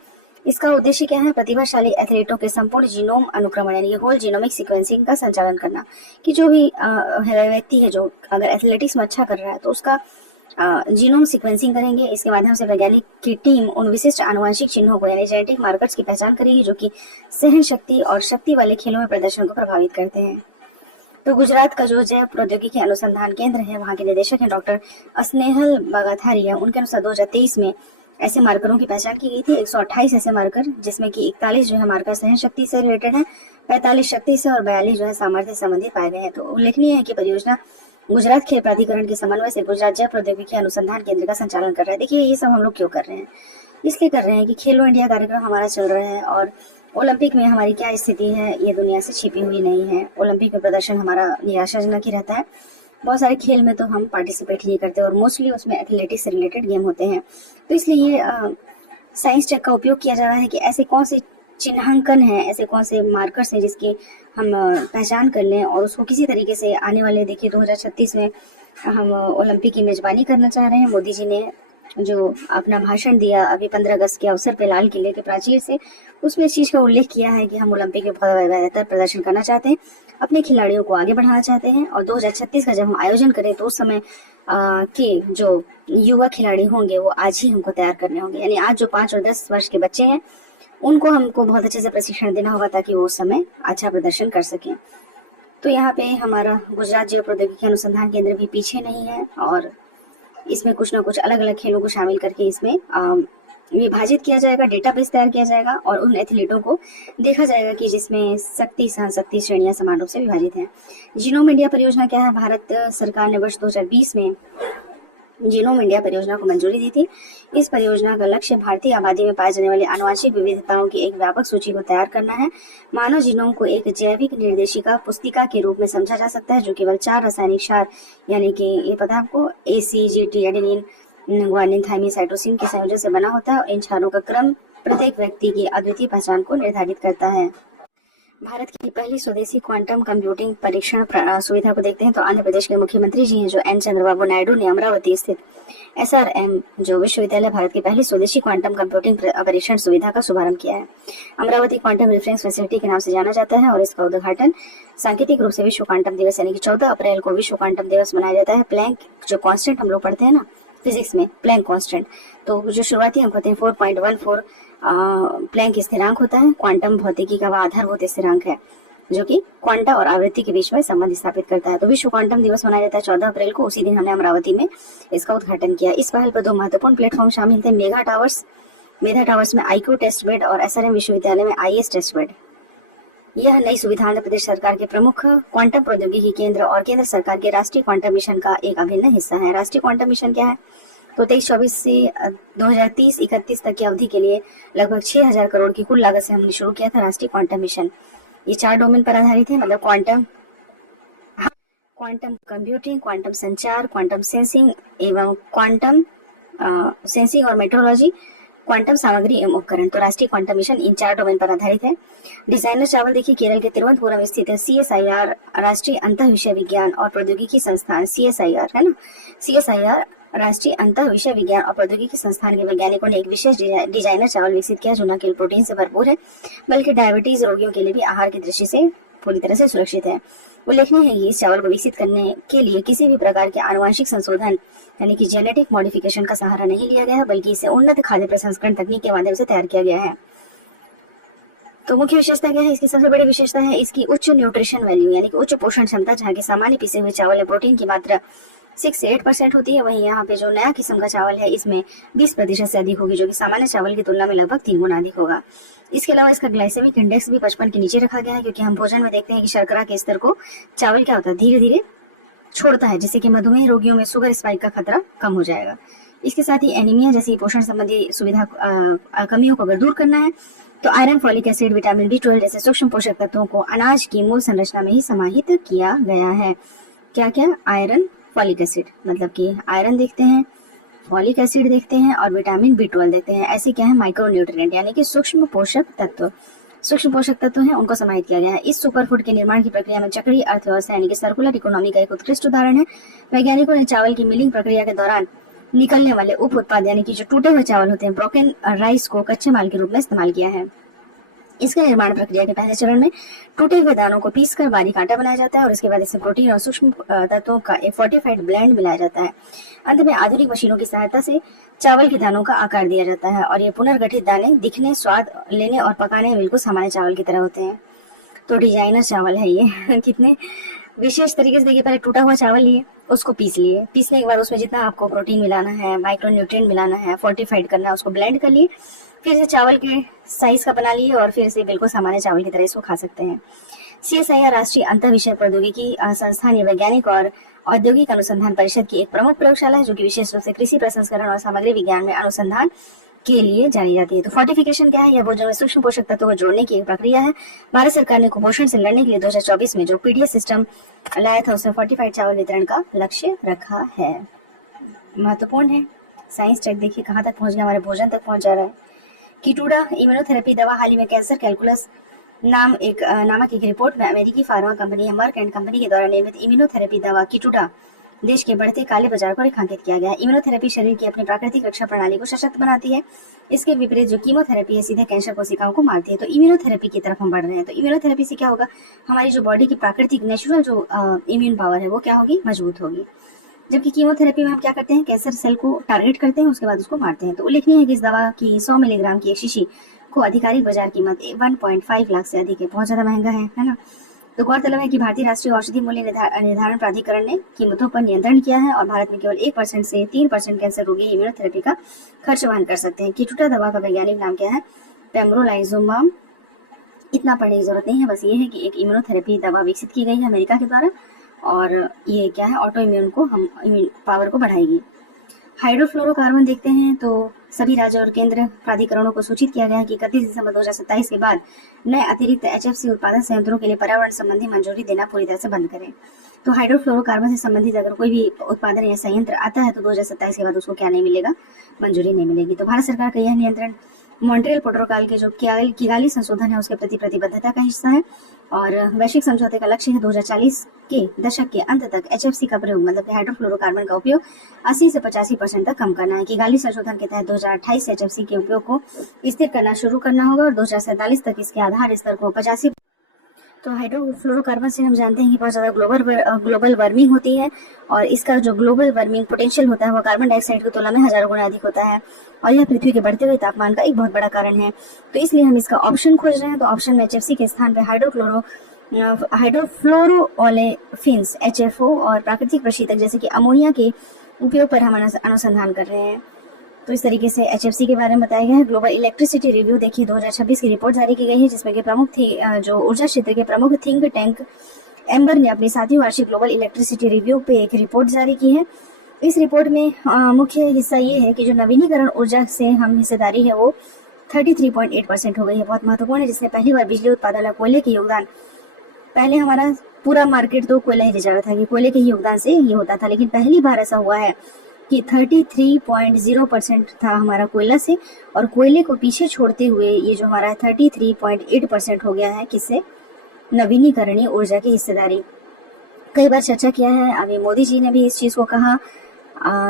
इसका उद्देश्य क्या है, प्रतिभाशाली एथलीटों के संपूर्ण जीनोम अनुक्रमण यानी होल जीनोमिक सीक्वेंसिंग का संचालन करना, कि जो भी व्यक्ति है जो अगर एथलेटिक्स में अच्छा कर रहा है तो उसका जीनोम सीक्वेंसिंग करेंगे। इसके माध्यम से वैज्ञानिक की टीम उन विशिष्ट आनुवंशिक चिन्हों को यानी जेनेटिक मार्कर्स की पहचान करेगी जो कि सहन शक्ति और शक्ति वाले खेलों में प्रदर्शन को प्रभावित करते हैं। तो गुजरात का जो जैव प्रौद्योगिकी अनुसंधान केंद्र है, वहाँ के निदेशक हैं डॉक्टर स्नेहल बगाथारिया। उनके अनुसार 2023 में ऐसे मार्करों की पहचान की गई थी, 128 ऐसे मार्कर, जिसमें कि 41 जो है मार्कर सहन शक्ति से रिलेटेड है, 45 शक्ति से और 42 जो है सामर्थ्य संबंधित पाए गए हैं। तो उल्लेखनीय है कि परियोजना गुजरात खेल प्राधिकरण के समन्वय से गुजरात जैव प्रौद्योगिकी अनुसंधान केंद्र का संचालन कर रहा है। देखिए, ये सब हम लोग क्यों कर रहे हैं? इसलिए कर रहे हैं कि खेलो इंडिया कार्यक्रम हमारा चल रहा है और ओलंपिक में हमारी क्या स्थिति है ये दुनिया से छिपी हुई नहीं है। ओलंपिक में प्रदर्शन हमारा निराशाजनक ही रहता है। बहुत सारे खेल में तो हम पार्टिसिपेट नहीं करते और मोस्टली उसमें एथलेटिक्स से रिलेटेड गेम होते हैं। तो इसलिए ये साइंस टेक का उपयोग किया जा रहा है कि ऐसे कौन से चिन्हांकन है, ऐसे कौन से मार्कर्स हैं जिसकी हम पहचान कर लें और उसको किसी तरीके से आने वाले, देखिए 2036 में हम ओलंपिक की मेजबानी करना चाह रहे हैं। मोदी जी ने जो अपना भाषण दिया अभी 15 अगस्त के अवसर पे लाल किले के प्राचीर से, उसमें इस चीज का उल्लेख किया है कि हम ओलंपिक में बहुत बेहतर प्रदर्शन करना चाहते हैं, अपने खिलाड़ियों को आगे बढ़ाना चाहते हैं और 2036 का जब हम आयोजन करें तो उस समय के जो युवा खिलाड़ी होंगे वो आज ही हमको तैयार करने होंगे। यानी आज जो 5 और 10 वर्ष के बच्चे हैं उनको हमको बहुत अच्छे से प्रशिक्षण देना होगा ताकि वो उस समय अच्छा प्रदर्शन कर सकें। तो यहाँ पे हमारा गुजरात जैव प्रौद्योगिकी अनुसंधान केंद्र भी पीछे नहीं है और इसमें कुछ ना कुछ अलग अलग खेलों को शामिल करके इसमें विभाजित किया जाएगा, डेटाबेस तैयार किया जाएगा और उन एथलीटों को देखा जाएगा कि जिसमें शक्ति सहनशक्ति श्रेणियां समान रूप से विभाजित हैं। जीनोम इंडिया परियोजना क्या है? भारत सरकार ने वर्ष 2020 में जीनोम इंडिया परियोजना को मंजूरी दी थी। इस परियोजना का लक्ष्य भारतीय आबादी में पाए जाने वाली आनुवंशिक विविधताओं की एक व्यापक सूची को तैयार करना है। मानव जीनोम को एक जैविक निर्देशिका पुस्तिका के रूप में समझा जा सकता है जो केवल 4 रासायनिक क्षार, यानी कि ये पता है आपको, ACGT, adenine, guanine, thymine, cytosine के संयोजन से बना होता है और इन क्षारों का क्रम प्रत्येक व्यक्ति की अद्वितीय पहचान को निर्धारित करता है। भारत की पहली स्वदेशी क्वांटम कंप्यूटिंग परीक्षण सुविधा को देखते हैं तो आंध्र प्रदेश के मुख्यमंत्री जी हैं जो एन चंद्रबाबू नायडू ने अमरावती स्थित SRM जो विश्वविद्यालय भारत की पहली स्वदेशी क्वांटम कंप्यूटिंग परीक्षण सुविधा का शुभारंभ किया है। अमरावती क्वांटम रेफरेंस फैसिलिटी के नाम से जाना जाता है और इसका उद्घाटन सांकेतिक रूप से विश्व क्वांटम दिवस यानी कि 14 अप्रैल को विश्व क्वांटम दिवस मनाया जाता है। प्लैंक जो कांस्टेंट हम लोग पढ़ते हैं ना फिजिक्स में, प्लैंक कांस्टेंट, तो जो शुरुआती अंक होते हैं 4.14 प्लैंक स्थिरांक होता है। क्वांटम भौतिकी का वह आधारभूत स्थिरांक है जो कि क्वांटा और आवृत्ति के बीच में संबंध स्थापित करता है। तो विश्व क्वांटम दिवस मनाया जाता है 14 अप्रैल को। उसी दिन हमने अमरावती में इसका उद्घाटन किया। इस पहल पर 2 महत्वपूर्ण प्लेटफॉर्म शामिल थे, मेधा टावर्स में IQ टेस्ट बेड और SRM विश्वविद्यालय में IS टेस्ट बेड। यह नई सुविधा आंध्र प्रदेश सरकार के प्रमुख क्वांटम प्रौद्योगिकी केंद्र और केंद्र सरकार के राष्ट्रीय क्वांटम मिशन का एक अभिन्न हिस्सा है। राष्ट्रीय क्वांटम मिशन क्या है? तो 23-24 से 2030-31 तक की अवधि के लिए लगभग 6,000 करोड़ की कुल लागत से हमने शुरू किया था राष्ट्रीय क्वांटम मिशन। ये 4 डोमेन पर आधारित है, मतलब क्वांटम कंप्यूटिंग, क्वांटम संचार, क्वांटम सेंसिंग एवं क्वांटम सेंसिंग और मेट्रोलॉजी, क्वांटम सामग्री एवं उपकरण। तो राष्ट्रीय क्वांटम मिशन इन 4 डोमेन पर आधारित है। डिजाइनर चावल देखिए केरल के तिरुवनंतपुरम स्थित है CSIR राष्ट्रीय अंतः विषय विज्ञान और प्रौद्योगिकी संस्थान, CSIR है ना, CSIR राष्ट्रीय अंतः विषय विज्ञान और प्रौद्योगिकी संस्थान के वैज्ञानिकों ने एक विशेष डिजाइनर चावल विकसित किया जो न केवल प्रोटीन से भरपूर है बल्कि डायबिटीज रोगियों के लिए भी आहार की दृष्टि से पूरी तरह से सुरक्षित है। उल्लेखनीय है कि इस चावल को विकसित करने के लिए किसी भी प्रकार के आनुवंशिक संशोधन यानी कि जेनेटिक मॉडिफिकेशन का सहारा नहीं लिया गया है बल्कि इसे उन्नत खाद्य प्रसंस्करण तकनीक के माध्यम से तैयार किया गया है। तो मुख्य विशेषता क्या है इसकी? सबसे बड़ी विशेषता है इसकी उच्च न्यूट्रिशन वैल्यू यानी कि उच्च पोषण क्षमता, जहाँ की सामान्य पिसे हुए चावल में प्रोटीन की मात्रा 6 से 8% होती है, वहीं यहाँ पे जो नया किस्म का चावल है इसमें 20% से अधिक होगी जो कि सामान्य चावल की तुलना में लगभग 3 गुना अधिक होगा। इसके अलावा इसका ग्लाइसेमिक इंडेक्स भी 55 के नीचे रखा गया है क्योंकि हम भोजन में देखते हैं कि शर्करा के स्तर को चावल क्या होता है धीरे धीरे छोड़ता है, जिससे कि मधुमेह रोगियों में शुगर स्पाइक का खतरा कम हो जाएगा। इसके साथ ही एनीमिया जैसी पोषण संबंधी सुविधा कमियों को अगर दूर करना है तो iron, folic acid, vitamin B12 जैसे सूक्ष्म पोषक तत्वों को अनाज की मूल संरचना में ही समाहित किया गया है। क्या क्या? आयरन, फॉलिक एसिड, मतलब कि आयरन देखते हैं, फॉलिक एसिड देखते हैं और विटामिन B12 देखते हैं। ऐसे क्या है? माइक्रोन्यूट्रिएंट यानी कि सूक्ष्म पोषक तत्व हैं, उनको समाहित किया गया है। इस सुपरफूड के निर्माण की प्रक्रिया में चक्रीय अर्थव्यवस्था यानी कि सर्कुलर इकोनॉमी का एक उत्कृष्ट उदाहरण है। वैज्ञानिकों ने चावल की मिलिंग प्रक्रिया के दौरान निकलने वाले उप उत्पाद यानी कि जो टूटे हुए चावल होते हैं, ब्रोकन राइस को कच्चे माल के रूप में इस्तेमाल किया है। इसके निर्माण प्रक्रिया के पहले चरण में टूटे हुए दानों को पीसकर बारीक आटा बनाया जाता है और इसके बाद इसमें प्रोटीन और सूक्ष्म तत्वों का एक फोर्टिफाइड ब्लेंड मिलाया जाता है। अंत में आधुनिक मशीनों की सहायता से चावल के दानों का आकार दिया जाता है और ये पुनर्गठित दाने दिखने, स्वाद लेने और पकाने में बिल्कुल सामान्य चावल की तरह होते हैं। तो डिजाइनर चावल है ये कितने विशेष तरीके से देखिए, पहले टूटा हुआ चावल लिए, उसको पीस लिए, पीसने के बाद उसमें जितना आपको प्रोटीन मिलाना है, माइक्रो न्यूट्रिएंट मिलाना है, फोर्टिफाइड करना है, उसको ब्लेंड कर लिए, फिर से चावल के साइज का बना लिए और फिर से बिल्कुल सामान्य चावल की तरह इसको खा सकते हैं। CSIR राष्ट्रीय अंतर विषय प्रौद्योगिकी संस्थान ये वैज्ञानिक और औद्योगिक अनुसंधान परिषद की एक प्रमुख प्रयोगशाला है, जो कि विशेष रूप से कृषि प्रसंस्करण और सामग्री विज्ञान में अनुसंधान के लिए जानी जाती है। तो फोर्टिफिकेशन क्या है? यह भोजन में सूक्ष्म पोषक तत्वों को जोड़ने की एक प्रक्रिया है। भारत सरकार ने कुपोषण से लड़ने के लिए 2024 में जो PDS सिस्टम लाया था, उसमें फोर्टिफाइड चावल वितरण का लक्ष्य रखा है। महत्वपूर्ण है। साइंस चेक देखिए कहाँ तक पहुंच गया, हमारे भोजन तक पहुंच जा रहा है। कीटूडा इम्यूनोथेरेपी दवा हाल ही में कैंसर कैलकुलस नामक एक रिपोर्ट में अमेरिकी pharma company Merck and company के द्वारा निर्मित इम्यूनोथेरेपी दवा कीटूडा देश के बढ़ते काले बाजार को रेखांकित किया गया है। इम्यूनोथेरेपी शरीर की अपनी प्राकृतिक रक्षा प्रणाली को सशक्त बनाती है। इसके विपरीत जो कीमोथेरेपी है सीधे कैंसर कोशिकाओं को मारती है। तो इम्यूनोथेरेपी की तरफ हम बढ़ रहे हैं। तो इम्यूनोथेरेपी से क्या होगा? हमारी जो बॉडी की प्राकृतिक नेचुरल जो इम्यून पावर है वो क्या होगी? मजबूत होगी। जबकि कीमोथेरेपी में हम क्या करते हैं? कैंसर सेल को टारगेट करते हैं, उसके बाद उसको मारते हैं। तो उल्लेखनीय है कि इस दवा की 100 मिलीग्राम की एक शीशी को आधिकारिक बाजार कीमत 1.5 लाख से अधिक है। बहुत ज्यादा महंगा है ना। तो गौरतलब है कि भारतीय राष्ट्रीय औषधि मूल्य निर्धारण प्राधिकरण ने कीमतों पर नियंत्रण किया है और भारत में केवल 1% से 3% कैंसर रोगी इम्यूनोथेरेपी का खर्च वहन कर सकते हैं। कीटूडा दवा का वैज्ञानिक नाम क्या है? पेम्ब्रोलाइजोमाब। इतना पढ़ने की जरूरत नहीं है, बस ये है कि एक इम्यूनोथेरेपी दवा विकसित की गई है अमेरिका के द्वारा और ये क्या है? ऑटो इम्यून को हम इम्यून पावर को बढ़ाएगी। हाइड्रोफ्लोरोकार्बन देखते हैं तो सभी राज्य और केंद्र प्राधिकरणों को सूचित किया गया है कि 31 दिसंबर 2027 के बाद नए अतिरिक्त HFC उत्पादन संयंत्रों के लिए पर्यावरण संबंधी मंजूरी देना पूरी तरह से बंद करें। तो हाइड्रोफ्लोरोकार्बन से संबंधित अगर कोई भी उत्पादन या संयंत्र आता है तो 2027 के बाद उसको क्या नहीं मिलेगा? मंजूरी नहीं मिलेगी। तो भारत सरकार का यह नियंत्रण मॉन्ट्रियल प्रोटोकॉल के जो किगाली संशोधन है उसके प्रति प्रतिबद्धता का हिस्सा है और वैश्विक समझौते का लक्ष्य है 2040 के दशक के अंत तक HFC का प्रयोग मतलब हाइड्रोफ्लोरोकार्बन का उपयोग 80 से 85% तक कम करना है। किगाली संशोधन के तहत 2028 से HFC के उपयोग को स्थिर करना शुरू करना होगा और 2047 तक इसके आधार स्तर को 85। तो हाइड्रोफ्लोरोकार्बन से हम जानते हैं कि बहुत ज़्यादा ग्लोबल वार्मिंग होती है और इसका जो ग्लोबल वार्मिंग पोटेंशियल होता है वो कार्बन डाइऑक्साइड की तुलना में हजारों गुना अधिक होता है और यह पृथ्वी के बढ़ते हुए तापमान का एक बहुत बड़ा कारण है। तो इसलिए हम इसका ऑप्शन खोज रहे हैं। तो ऑप्शन में HFC के स्थान पर हाइड्रोफ्लोरोओलेफिन्स HFO और प्राकृतिक प्रशीतक जैसे कि अमोनिया के उपयोग पर हम अनुसंधान कर रहे हैं। तो इस तरीके से HFC के बारे में बताया गया है। ग्लोबल इलेक्ट्रिसिटी रिव्यू देखिए 2026 की रिपोर्ट जारी की गई है जिसमें कि प्रमुख थी जो ऊर्जा क्षेत्र के प्रमुख थिंक टैंक एम्बर ने अपनी 7वीं वार्षिक ग्लोबल इलेक्ट्रिसिटी रिव्यू पे एक रिपोर्ट जारी की है। इस रिपोर्ट में मुख्य हिस्सा ये है कि जो नवीनीकरण ऊर्जा से हम हिस्सेदारी है वो 33.8% हो गई है। बहुत महत्वपूर्ण है, जिसने पहली बार बिजली उत्पादन और कोयले के योगदान, पहले हमारा पूरा मार्केट तो कोयला ही जा रहा था कि कोयले के योगदान से ये होता था, लेकिन पहली बार ऐसा हुआ है कि 33.0% था हमारा कोयला से और कोयले को पीछे छोड़ते हुए ये जो हमारा 33.8% हो गया है किससे? नवीनीकरणीय ऊर्जा की हिस्सेदारी। कई बार चर्चा किया है, अभी मोदी जी ने भी इस चीज को कहा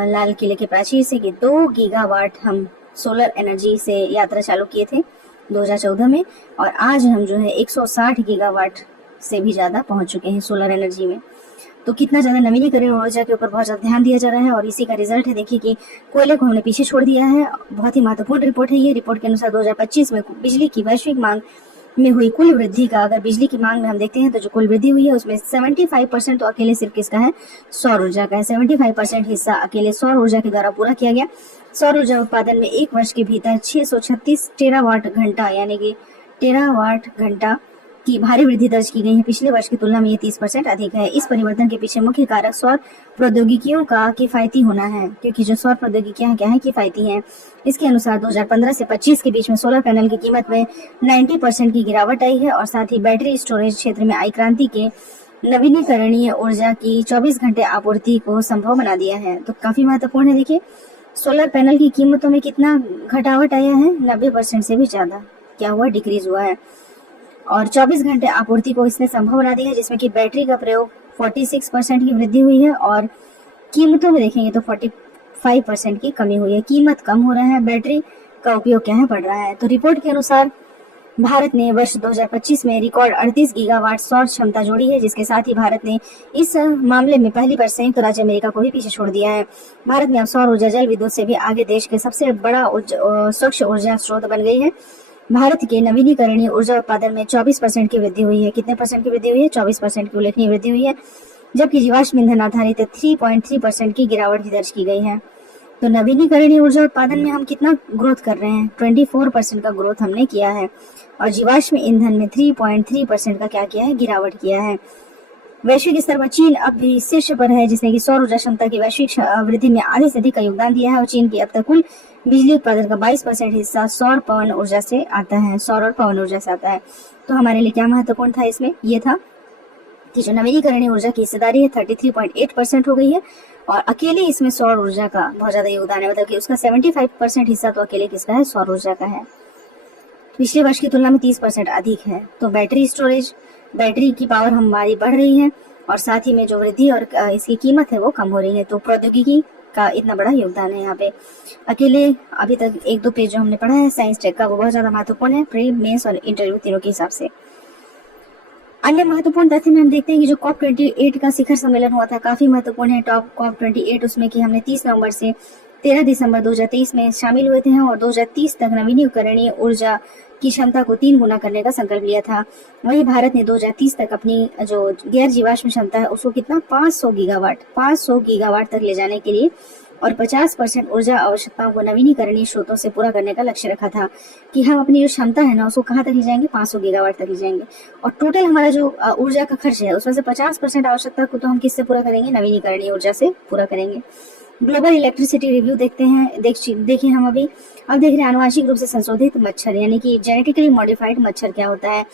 लाल किले के प्राचीर से कि 2 गीगावाट हम सोलर एनर्जी से यात्रा चालू किए थे 2014 में और आज हम जो है 160 गीगावाट से भी ज्यादा पहुंच चुके हैं सोलर एनर्जी में। तो कितना ज्यादा नवीनीकरणीय ऊर्जा के ऊपर बहुत ज्यादा ध्यान दिया जा रहा है और इसी का रिजल्ट है। देखिए कि कोयले को हमने पीछे छोड़ दिया है। बहुत ही महत्वपूर्ण रिपोर्ट है ये। रिपोर्ट के अनुसार 2025 में बिजली की वैश्विक मांग में हुई कुल वृद्धि का, अगर बिजली की मांग में हम देखते हैं तो जो कुल वृद्धि हुई है उसमें 75% तो अकेले सिर्फ किसका है? सौर ऊर्जा का है। 75% हिस्सा अकेले सौर ऊर्जा के द्वारा पूरा किया गया। सौर ऊर्जा उत्पादन में एक वर्ष के भीतर 636 टेरावाट घंटा यानी कि टेरावाट घंटा की भारी वृद्धि दर्ज की गई है। पिछले वर्ष की तुलना में ये 30% अधिक है। इस परिवर्तन के पीछे मुख्य कारक सौर प्रौद्योगिकियों का किफायती होना है, क्योंकि जो सौर प्रौद्योगिकियां क्या है? किफायती हैं। इसके अनुसार 2015 से 25 के बीच में सोलर पैनल की कीमत में 90% की गिरावट आई है और साथ ही बैटरी स्टोरेज क्षेत्र में आई क्रांति के नवीनीकरणीय ऊर्जा की 24 घंटे आपूर्ति को संभव बना दिया है। तो काफी महत्वपूर्ण है। देखिए सोलर पैनल की कीमतों में कितना घटावट आया है? 90% से भी ज्यादा क्या हुआ? डिक्रीज हुआ है और 24 घंटे आपूर्ति को इसने संभव बना दिया है, जिसमें कि बैटरी का प्रयोग 46% की वृद्धि हुई है और कीमतों में देखेंगे तो 45% की कमी हुई है। कीमत कम हो रहा है, बैटरी का उपयोग क्या है? बढ़ रहा है। तो रिपोर्ट के अनुसार भारत ने वर्ष 2025 में रिकॉर्ड 38 गीगावाट सौर क्षमता जोड़ी है, जिसके साथ ही भारत ने इस मामले में पहली बार संयुक्त राज्य अमेरिका को भी पीछे छोड़ दिया है। भारत में अब सौर ऊर्जा जल विद्युत से भी आगे देश के सबसे बड़ा स्वच्छ ऊर्जा स्रोत बन गई है। भारत के नवीनीकरणीय ऊर्जा उत्पादन में 24% की वृद्धि हुई है। कितने परसेंट की वृद्धि हुई है? 24% की उल्लेखनीय वृद्धि हुई है, जबकि जीवाश्म ईंधन आधारित 3.3% की गिरावट भी दर्ज की गई है। तो नवीनीकरणीय ऊर्जा उत्पादन में हम कितना ग्रोथ कर रहे हैं? 24% का ग्रोथ हमने किया है, और जीवाश्म ईंधन में 3.3% का क्या किया है? गिरावट किया है। वैश्विक स्तर पर चीन अब भी शीर्ष पर है, जिसने कि सौर ऊर्जा क्षमता की वैश्विक वृद्धि में आधे से अधिक का योगदान दिया है, और चीन की अब तक कुल बिजली उत्पादन का 22% हिस्सा सौर पवन ऊर्जा से आता है, सौर और पवन ऊर्जा से आता है। तो हमारे लिए क्या महत्वपूर्ण था इसमें? ये था कि जो नवीनीकरणीय ऊर्जा की हिस्सेदारी है 33.8% हो गई है, और अकेले इसमें सौर ऊर्जा का बहुत ज्यादा योगदान है, मतलब कि उसका 75% हिस्सा तो अकेले किसका है? सौर ऊर्जा का है। पिछले वर्ष की तुलना में 30% अधिक है। तो बैटरी स्टोरेज, बैटरी की पावर हमारी बढ़ रही है, और साथ ही में जो वृद्धि और इसकी कीमत है वो कम हो रही है। तो प्रौद्योगिकी का इतना बड़ा योगदान है यहाँ पे। अकेले अभी तक 1-2 पेज जो हमने पढ़ा है साइंस टेक का, वो बहुत ज्यादा महत्वपूर्ण है, प्री, मेंस और इंटरव्यू तीनों के हिसाब से। अन्य महत्वपूर्ण तथ्य में हम देखते हैं कि जो COP28 का शिखर सम्मेलन हुआ था, काफी महत्वपूर्ण है COP28, उसमें कि हमने 30 नवंबर से 13 दिसंबर 2023 में शामिल हुए थे, और 2030 तक नवीनीकरणीय ऊर्जा की क्षमता को 3 गुना करने का संकल्प लिया था। वहीं भारत ने 2030 तक अपनी जो गैर जीवाश्म क्षमता है उसको कितना? 500 गीगावाट तक ले जाने के लिए, और 50% ऊर्जा आवश्यकताओं को नवीनीकरणीय स्रोतों से पूरा करने का लक्ष्य रखा था, कि हम अपनी जो क्षमता है ना उसको कहाँ तक ले जाएंगे? 500 गीगावाट तक ले जाएंगे। और टोटल हमारा जो ऊर्जा का खर्च है उसमें से 50% आवश्यकता को तो हम किससे पूरा करेंगे? नवीनीकरणीय ऊर्जा से पूरा करेंगे। ग्लोबल इलेक्ट्रिसिटी रिव्यू देखते हैं, देखिए हम अब देख रहे हैं आनुवांशिक रूप से संशोधित मच्छर, यानी कि जेनेटिकली मॉडिफाइड मच्छर क्या होता है।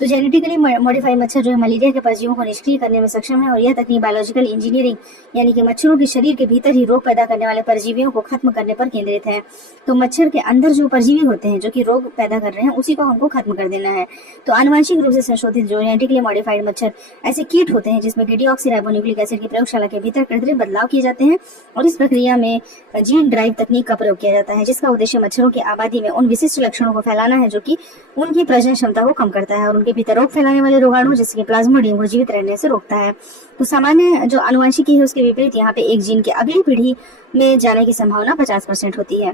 तो जेनेटिकली मॉडिफाइड मच्छर जो है मलेरिया के परजीवों को निष्क्रिय करने में सक्षम है, और यह तकनीक बायोलॉजिकल इंजीनियरिंग यानी कि मच्छरों के शरीर के भीतर ही रोग पैदा करने वाले परजीवियों को खत्म करने पर केंद्रित है। तो मच्छर के अंदर जो परजीवी होते हैं जो कि रोग पैदा कर रहे हैं, उसी को हमको खत्म कर देना है। तो आनुवांशिक रूप से संशोधित जो जेनेटिकली मॉडिफाइड मच्छर ऐसे कीट होते हैं जिसमें डिऑक्सीराइबोन्यूक्लिक एसिड की प्रयोगशाला के भीतर कृत्रिम बदलाव किए जाते हैं, और इस प्रक्रिया में जीन ड्राइव तकनीक का प्रयोग किया जाता है, जिसका उद्देश्य मच्छरों की आबादी में उन विशिष्ट लक्षणों को फैलाना है जो कि उनकी प्रजनन क्षमता को कम करता है, और उनके भीतर रोग फैलाने वाले रोगाणु जैसे कि प्लाज्मोडियम को जीवित रहने से रोकता है। तो सामान्य जो आनुवंशिकी है उसके विपरीत यहाँ पे एक जीन के अगली पीढ़ी में जाने की संभावना 50% होती है।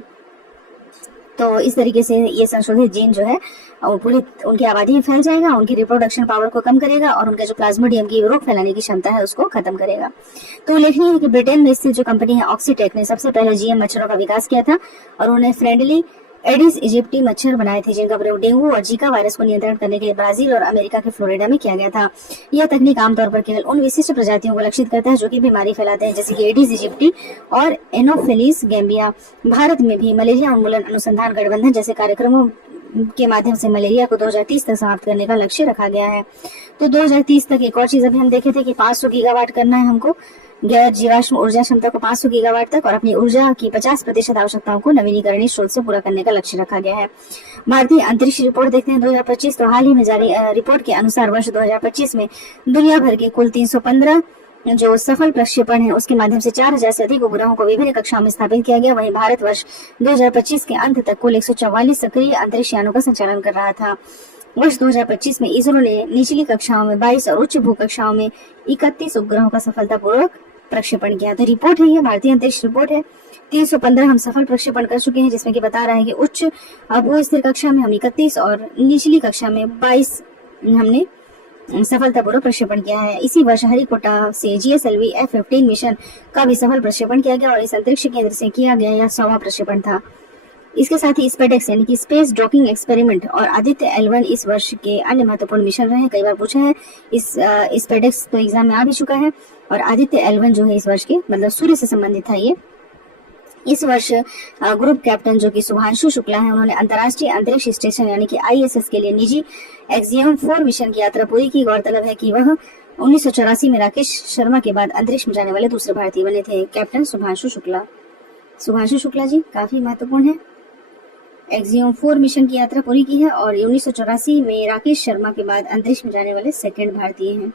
तो इस तरीके से ये संशोधित जीन जो है पूरी उनकी आबादी में फैल जाएगा, उनकी रिप्रोडक्शन पावर को कम करेगा, और उनका जो प्लाज्मोडियम की रोग फैलाने की क्षमता है उसको खत्म करेगा। तो उल्लेखनीय है कि ब्रिटेन में स्थित जो कंपनी है ऑक्सीटेक ने सबसे पहले जीएम मच्छरों का विकास किया था, और उन्हें फ्रेंडली एडिस इजिप्टी मच्छर बनाए थे, जिनका प्रयोग डेंगू और जीका वायरस को नियंत्रण करने के लिए ब्राजील और अमेरिका के फ्लोरिडा में किया गया था। यह तकनीक आमतौर पर केवल उन विशिष्ट प्रजातियों को लक्षित करता है जो कि बीमारी फैलाते हैं, जैसे कि एडिस इजिप्टी और एनोफिलीस गैम्बिया। भारत में भी मलेरिया उन्मूलन अनुसंधान गठबंधन जैसे कार्यक्रमों के माध्यम से मलेरिया को 2030 तक समाप्त करने का लक्ष्य रखा गया है। तो 2030 तक एक और चीज अभी हम देखे थे कि 500 गीगावाट करना है हमको, गैर जीवाश्म ऊर्जा क्षमता को 500 गीगावाट तक, और अपनी ऊर्जा की 50% आवश्यकताओं को नवीनीकरणीय स्रोत से पूरा करने का लक्ष्य रखा गया है। भारतीय अंतरिक्ष रिपोर्ट देखते हैं 2025। तो हाल ही में जारी रिपोर्ट के अनुसार वर्ष 2025 में दुनिया भर के कुल 315 जो सफल प्रक्षेपण है उसके माध्यम से 4000 से अधिक उपग्रहों को विभिन्न कक्षाओं में स्थापित किया गया। वहीं भारत वर्ष 2025 के अंत तक कुल 144 सक्रिय अंतरिक्ष यानों का संचालन कर रहा था। वर्ष 2025 में इसरो ने निचली कक्षाओं में 22 और उच्च भू कक्षाओं में 31 उपग्रहों का सफलतापूर्वक प्रक्षेपण किया। तो रिपोर्ट है, ये भारतीय अंतरिक्ष रिपोर्ट है। 315 हम सफल प्रक्षेपण कर चुके हैं, जिसमें कि बता रहा है कि उच्च भू स्थिर कक्षा में हम 31 और निचली कक्षा में 22 हमने सफलतापूर्वक प्रक्षेपण किया है। इसी वर्ष हरिकोटा से GSLV F-15 मिशन का भी सफल प्रक्षेपण किया गया, और इस अंतरिक्ष केंद्र से किया गया यह 100वां प्रक्षेपण था। इसके साथ ही स्पेडेक्स यानी कि स्पेस डॉकिंग एक्सपेरिमेंट और आदित्य L1 इस वर्ष के अन्य महत्वपूर्ण मिशन रहे। कई बार पूछा है इस स्पेडेक्स तो एग्जाम में आ भी चुका है, और आदित्य L1 जो है इस वर्ष के मतलब सूर्य से संबंधित था। ये इस वर्ष ग्रुप कैप्टन जो कि शुभांशु शुक्ला है, उन्होंने अंतर्राष्ट्रीय अंतरिक्ष स्टेशन यानी कि ISS के लिए निजी एक्सियम 4 मिशन की यात्रा पूरी की। गौरतलब है कि वह 1984 में राकेश शर्मा के बाद अंतरिक्ष में जाने वाले दूसरे भारतीय बने थे, कैप्टन शुभांशु शुक्ला। शुभांशु शुक्ला जी काफी महत्वपूर्ण है, एक्सियम 4 मिशन की यात्रा पूरी की है, और 1984 में राकेश शर्मा के बाद अंतरिक्ष में जाने वाले सेकंड भारतीय हैं।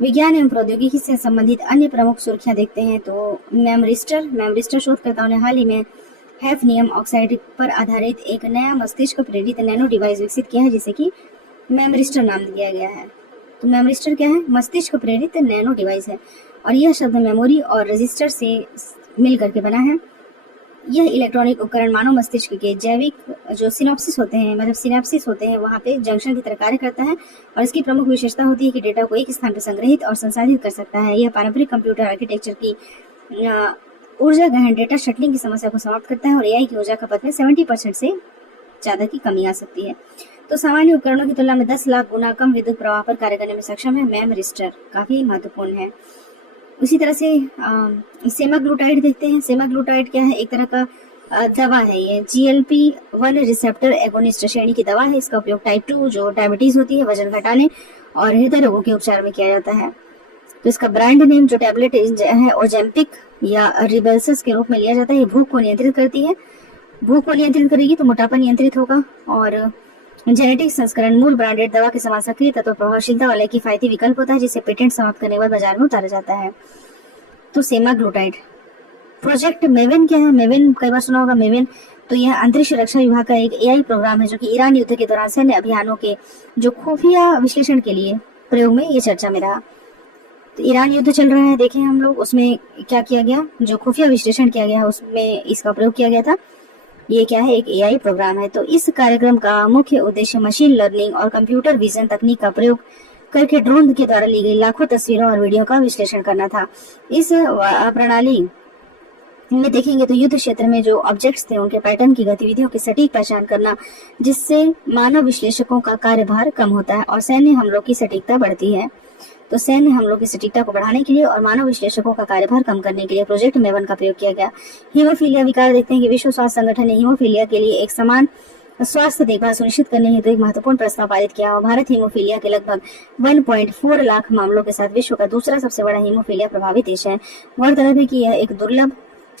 विज्ञान एवं प्रौद्योगिकी से संबंधित अन्य प्रमुख सुर्खियां देखते हैं तो मैमरिस्टर शोधकर्ताओं ने हाल ही में हैफनियम ऑक्साइड पर आधारित एक नया मस्तिष्क प्रेरित नैनो डिवाइस विकसित किया है, जिसे कि मैमरिस्टर नाम दिया गया है। तो मैमरिस्टर क्या है? मस्तिष्क प्रेरित नैनो डिवाइस है, और यह शब्द मेमोरी और रजिस्टर से मिल करके बना है। यह इलेक्ट्रॉनिक उपकरण मानव मस्तिष्क के जैविक जो सिनॉप्सिस होते हैं, मतलब सिनैप्सिस होते हैं, वहाँ पे जंक्शन की तरह कार्य करता है। और इसकी प्रमुख विशेषता होती है कि डेटा को एक स्थान पर संग्रहित और संसाधित कर सकता है। यह पारंपरिक कंप्यूटर आर्किटेक्चर की ऊर्जा गहन डेटा शटलिंग की समस्या को समाप्त करता है और एआई की ऊर्जा खपत में 70% से ज्यादा की कमी आ सकती है। तो सामान्य उपकरणों की तुलना में 10 लाख गुना कम विद्युत प्रवाह पर कार्य करने में सक्षम है। मेमरिस्टर काफी महत्वपूर्ण है। उसी तरह से सेमाग्लूटाइड देखते हैं। सेमाग्लूटाइड क्या है? एक तरह का दवा है। ये GLP-1 रिसेप्टर एगोनिस्ट श्रेणी की दवा है। इसका उपयोग टाइप 2 जो डायबिटीज होती है, वजन घटाने और हृदय रोगों के उपचार में किया जाता है। तो इसका ब्रांड नेम जो टैबलेट है ओजेम्पिक या रिबेल्सस के रूप में लिया जाता है। ये भूख को नियंत्रित करती है। भूख को नियंत्रित करेगी तो मोटापा नियंत्रित होगा। और जेनेटिक संस्करण मूल ब्रांडेड दवा के समान सक्रिय तत्व प्रभावशीलता वाला किफायती विकल्प होता है, जिसे पेटेंट समाप्त करने के बाद बाजार में उतारा जाता है। तो सेमाग्लूटाइड। प्रोजेक्ट मेविन क्या है? मेविन कई बार सुना होगा। मेविन तो यह अंतरिक्ष रक्षा विभाग का एक एआई प्रोग्राम है जो कि ईरान युद्ध के दौरान सैन्य अभियानों के जो खुफिया विश्लेषण के लिए प्रयोग में ये चर्चा में रहा। तो ईरान युद्ध चल रहा है, देखें हम लोग, उसमें क्या किया गया, जो खुफिया विश्लेषण किया गया है उसमें इसका प्रयोग किया गया था। ये क्या है? एक एआई प्रोग्राम है। तो इस कार्यक्रम का मुख्य उद्देश्य मशीन लर्निंग और कंप्यूटर विजन तकनीक का प्रयोग करके ड्रोन के द्वारा ली गई लाखों तस्वीरों और वीडियो का विश्लेषण करना था। इस प्रणाली में देखेंगे तो युद्ध क्षेत्र में जो ऑब्जेक्ट्स थे उनके पैटर्न की गतिविधियों की सटीक पहचान करना, जिससे मानव विश्लेषकों का कार्यभार कम होता है और सैन्य हमलों की सटीकता बढ़ती है। तो सैन्य हमलों की सटीकता को बढ़ाने के लिए और मानव विश्लेषकों का कार्यभार कम करने के लिए प्रोजेक्ट मेवन का प्रयोग किया गया। हीमोफीलिया विकार देखते हैं कि विश्व स्वास्थ्य संगठन ने हीमोफीलिया के लिए एक समान स्वास्थ्य देखभाल सुनिश्चित करने हेतु एक महत्वपूर्ण प्रस्ताव पारित किया और भारत हीमोफीलिया के लगभग 1.4 लाख मामलों के साथ विश्व का दूसरा सबसे बड़ा हीमोफीलिया प्रभावित देश है। गौरतलब है कि यह एक दुर्लभ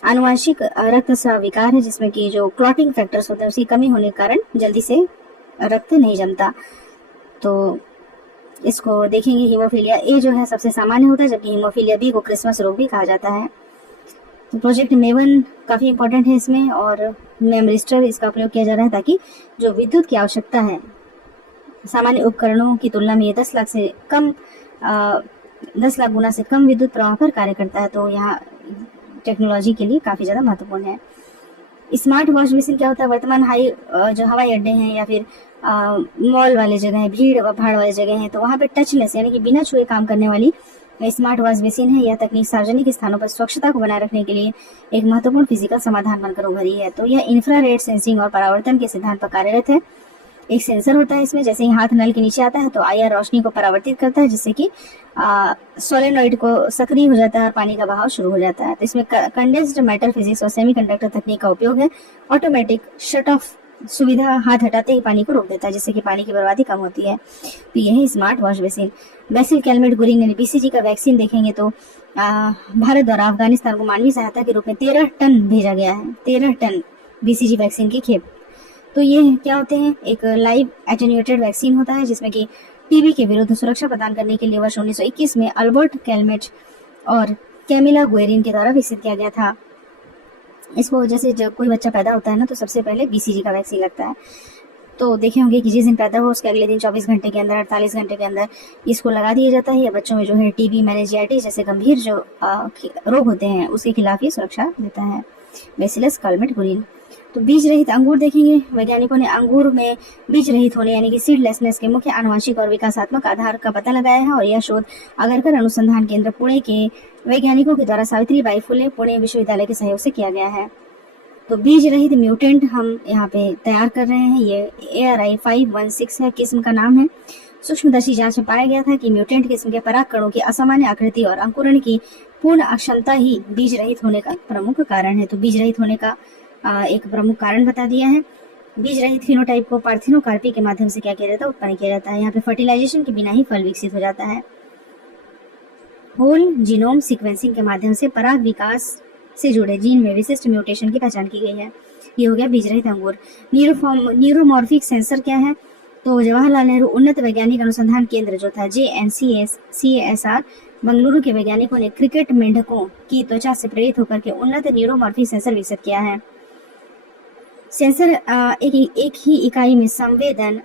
आनुवांशिक रक्तस्राव विकार है जिसमें कि जो क्लॉटिंग फैक्टर्स होते हैं उसकी कमी होने के कारण जल्दी से रक्त नहीं जमता। तो इसको देखेंगे। हीमोफीलिया ए जो है सबसे सामान्य होता है, जबकि हीमोफीलिया बी को क्रिसमस रोग भी कहा जाता है। तो प्रोजेक्ट मेवन काफी इंपॉर्टेंट है इसमें, और मेमरिस्टर इसका प्रयोग किया जा रहा है ताकि जो विद्युत की आवश्यकता है सामान्य उपकरणों की तुलना में ये 10 लाख से कम 10 लाख गुना से कम विद्युत प्रवाह पर कार्य करता है। तो यहाँ टेक्नोलॉजी के लिए काफी ज्यादा महत्वपूर्ण है। स्मार्ट वॉश बेसिन क्या होता है? वर्तमान जो हवाई अड्डे हैं या फिर मॉल वाले जगह है, भीड़ भाड़ वाले जगह हैं, तो वहाँ पे टचलेस यानी कि बिना छुए काम करने वाली स्मार्ट वॉश बेसिन है। यह तकनीक सार्वजनिक स्थानों पर स्वच्छता को बनाए रखने के लिए एक महत्वपूर्ण फिजिकल समाधान बनकर उभरी है। तो यह इंफ्रारेड सेंसिंग और परावर्तन के सिद्धांत पर कार्यरत है। एक सेंसर होता है इसमें, जैसे ही हाथ नल के नीचे आता है तो आईआर रोशनी को परावर्तित करता है, जिससे कि सोलेनॉइड को सक्रिय हो जाता है और पानी का बहाव शुरू हो जाता है। तो इसमें कंडेंस्ड मैटर फिजिक्स और सेमीकंडक्टर तकनीक का उपयोग है। ऑटोमेटिक शट ऑफ सुविधा हाथ हटाते ही पानी को रोक देता है, जिससे कि पानी की बर्बादी कम होती है। तो यही smart wash basin. BECIL Calmette Guerin यानी BCG का वैक्सीन देखेंगे तो भारत द्वारा अफगानिस्तान को मानवीय सहायता के रूप में 13 टन भेजा गया है। 13 टन BCG वैक्सीन की खेप। तो ये क्या होते हैं? एक लाइव एटेन्यूएटेड वैक्सीन होता है जिसमें कि टीबी के विरुद्ध सुरक्षा प्रदान करने के लिए वर्ष 1921 में अल्बर्ट कैलमेट और कैमिला गुएरिन के द्वारा विकसित किया गया था। इसको जैसे जब कोई बच्चा पैदा होता है ना तो सबसे पहले BCG का वैक्सीन लगता है। तो देखे होंगे कि जिस दिन पैदा हो उसके अगले दिन 24 घंटे के अंदर 48 घंटे के अंदर इसको लगा दिया जाता है। या बच्चों में जो है टीबी, मेनिंजाइटिस जैसे गंभीर जो रोग होते हैं उसके खिलाफ ये सुरक्षा देता है। Bacillus Calmette Guerin. तो बीज रहित अंगूर देखेंगे। वैज्ञानिकों ने अंगूर में बीज रहित होने यानी कि सीडलेसनेस के मुख्य आनुवंशिक और विकासात्मक आधार का पता लगाया है और यह शोध अगरकर अनुसंधान केंद्र पुणे के वैज्ञानिकों के द्वारा सावित्रीबाई फुले पुणे विश्वविद्यालय के सहयोग से किया गया है। तो बीज रहित म्यूटेंट हम यहाँ पे तैयार कर रहे हैं। ये ARI 516 है, किस्म का नाम है। सूक्ष्मदर्शी जांच में पाया गया था कि म्यूटेंट किस्म के पराग कणों की असामान्य आकृति और अंकुरण की पूर्ण अक्षमता ही बीज रहित होने का प्रमुख कारण है। तो बीज रहित होने का एक प्रमुख कारण बता दिया है। बीज रहित फिनोटाइप को पार्थिनोकार्पी के माध्यम से क्या किया जाता है? उत्पन्न किया जाता है। यहाँ पे फर्टिलाइजेशन के बिना ही फल विकसित हो जाता है। होल जीनोम सीक्वेंसिंग के माध्यम से पराग विकास से जुड़े जीन में विशिष्ट म्यूटेशन की पहचान की गई है। ये हो गया बीज रहित अंगूर। न्यूरोमॉर्फिक सेंसर क्या है? तो जवाहरलाल नेहरू उन्नत वैज्ञानिक अनुसंधान केंद्र जो था JNCASR बंगलुरु के वैज्ञानिकों ने क्रिकेट मेंढकों की त्वचा से प्रेरित होकर के उन्नत न्यूरोमॉर्फिक सेंसर विकसित किया है। सेंसर एक ही इकाई में संवेदन,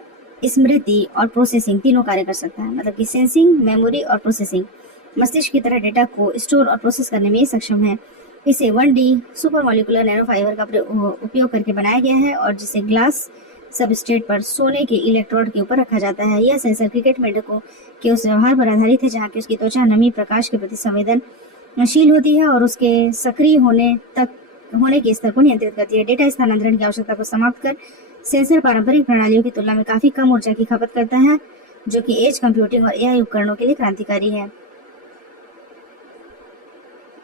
स्मृति और प्रोसेसिंग तीनों कार्य कर सकता है। मतलब कि सेंसिंग, मेमोरी और प्रोसेसिंग मस्तिष्क की तरह डेटा को स्टोर और प्रोसेस करने में सक्षम है। इसे 1D super molecular nano fibre का उपयोग करके बनाया गया है और जिसे ग्लास सबस्ट्रेट पर सोने के इलेक्ट्रोड के ऊपर रखा जाता है। यह सेंसर क्रिकेट मेंढकों के उस व्यवहार पर आधारित है जहाँ की उसकी त्वचा नमी प्रकाश के प्रति संवेदनशील होती है और उसके सक्रिय होने के स्तर को नियंत्रित करती है। डेटा स्थानांतरण की आवश्यकता को समाप्त कर सेंसर पारंपरिक प्रणालियों की तुलना में काफी कम ऊर्जा की खपत करता है, जो कि एज कंप्यूटिंग और एआई उपकरणों के लिए क्रांतिकारी है।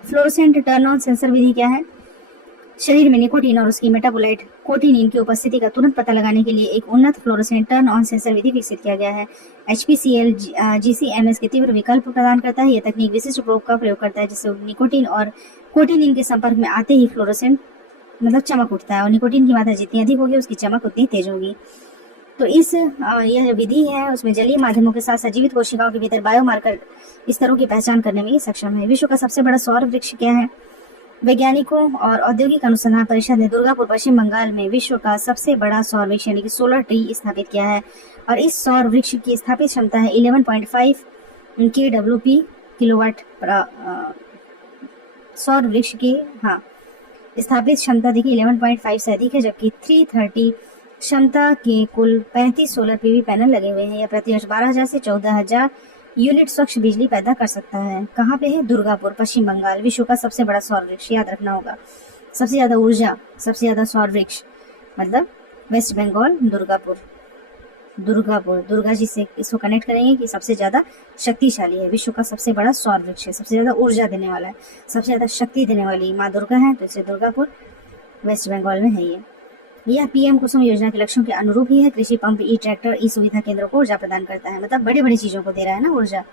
फ्लोरोसेंट टर्न ऑन सेंसर विधि क्या है? शरीर में निकोटीन और उसकी मेटाबोलाइट कोटिनिन की उपस्थिति का तुरंत पता लगाने के लिए एक उन्नत फ्लोरोसेंट टर्न ऑन सेंसर विधि विकसित किया गया है। HPCL GCMS के तीव्र विकल्प प्रदान करता है। यह तकनीक विशिष्ट प्रोब का प्रयोग करता है जिससे निकोटीन और कोटिनिन के संपर्क में आते ही फ्लोरोसेंट मतलब चमक उठता है और निकोटीन की मात्रा जितनी अधिक होगी उसकी चमक उतनी तेज होगी। तो यह विधि है उसमें जलीय माध्यमों के साथ सजीवित कोशिकाओं के भीतर बायोमार्कर स्तरों की पहचान करने में ये सक्षम है। विश्व का सबसे बड़ा सौर वृक्ष क्या है? वैज्ञानिकों और औद्योगिक अनुसंधान परिषद ने दुर्गापुर पश्चिम बंगाल में विश्व का सबसे बड़ा सौर वृक्ष यानी कि सोलर ट्री स्थापित किया है और इस सौर वृक्ष की स्थापित क्षमता है 11.5 kWp किलोवाट। सौर वृक्ष की स्थापित क्षमता देखिए 11.5 से अधिक है, जबकि 330 क्षमता के कुल 35 सोलर पीवी पैनल लगे हुए हैं। यह प्रति वर्ष 12,000 से 14,000 यूनिट स्वच्छ बिजली पैदा कर सकता है। कहाँ पे है? दुर्गापुर पश्चिम बंगाल। विश्व का सबसे बड़ा सौर वृक्ष याद रखना होगा। सबसे ज्यादा ऊर्जा, सबसे ज्यादा सौर वृक्ष मतलब वेस्ट बंगाल, दुर्गापुर। दुर्गा जी से इसको कनेक्ट करेंगे कि सबसे ज्यादा शक्तिशाली है, विश्व का सबसे बड़ा सौर वृक्ष है, सबसे ज्यादा ऊर्जा देने वाला है, सबसे ज्यादा शक्ति देने वाली माँ दुर्गा है, तो इसलिए दुर्गापुर वेस्ट बंगाल में है ये। यह पीएम कुसुम योजना के लक्ष्यों के अनुरूप ही है। कृषि पंप, ई ट्रैक्टर, ई सुविधा केंद्रों को ऊर्जा प्रदान करता है, मतलब बड़े बड़ी चीजों को दे रहा है ना ऊर्जा।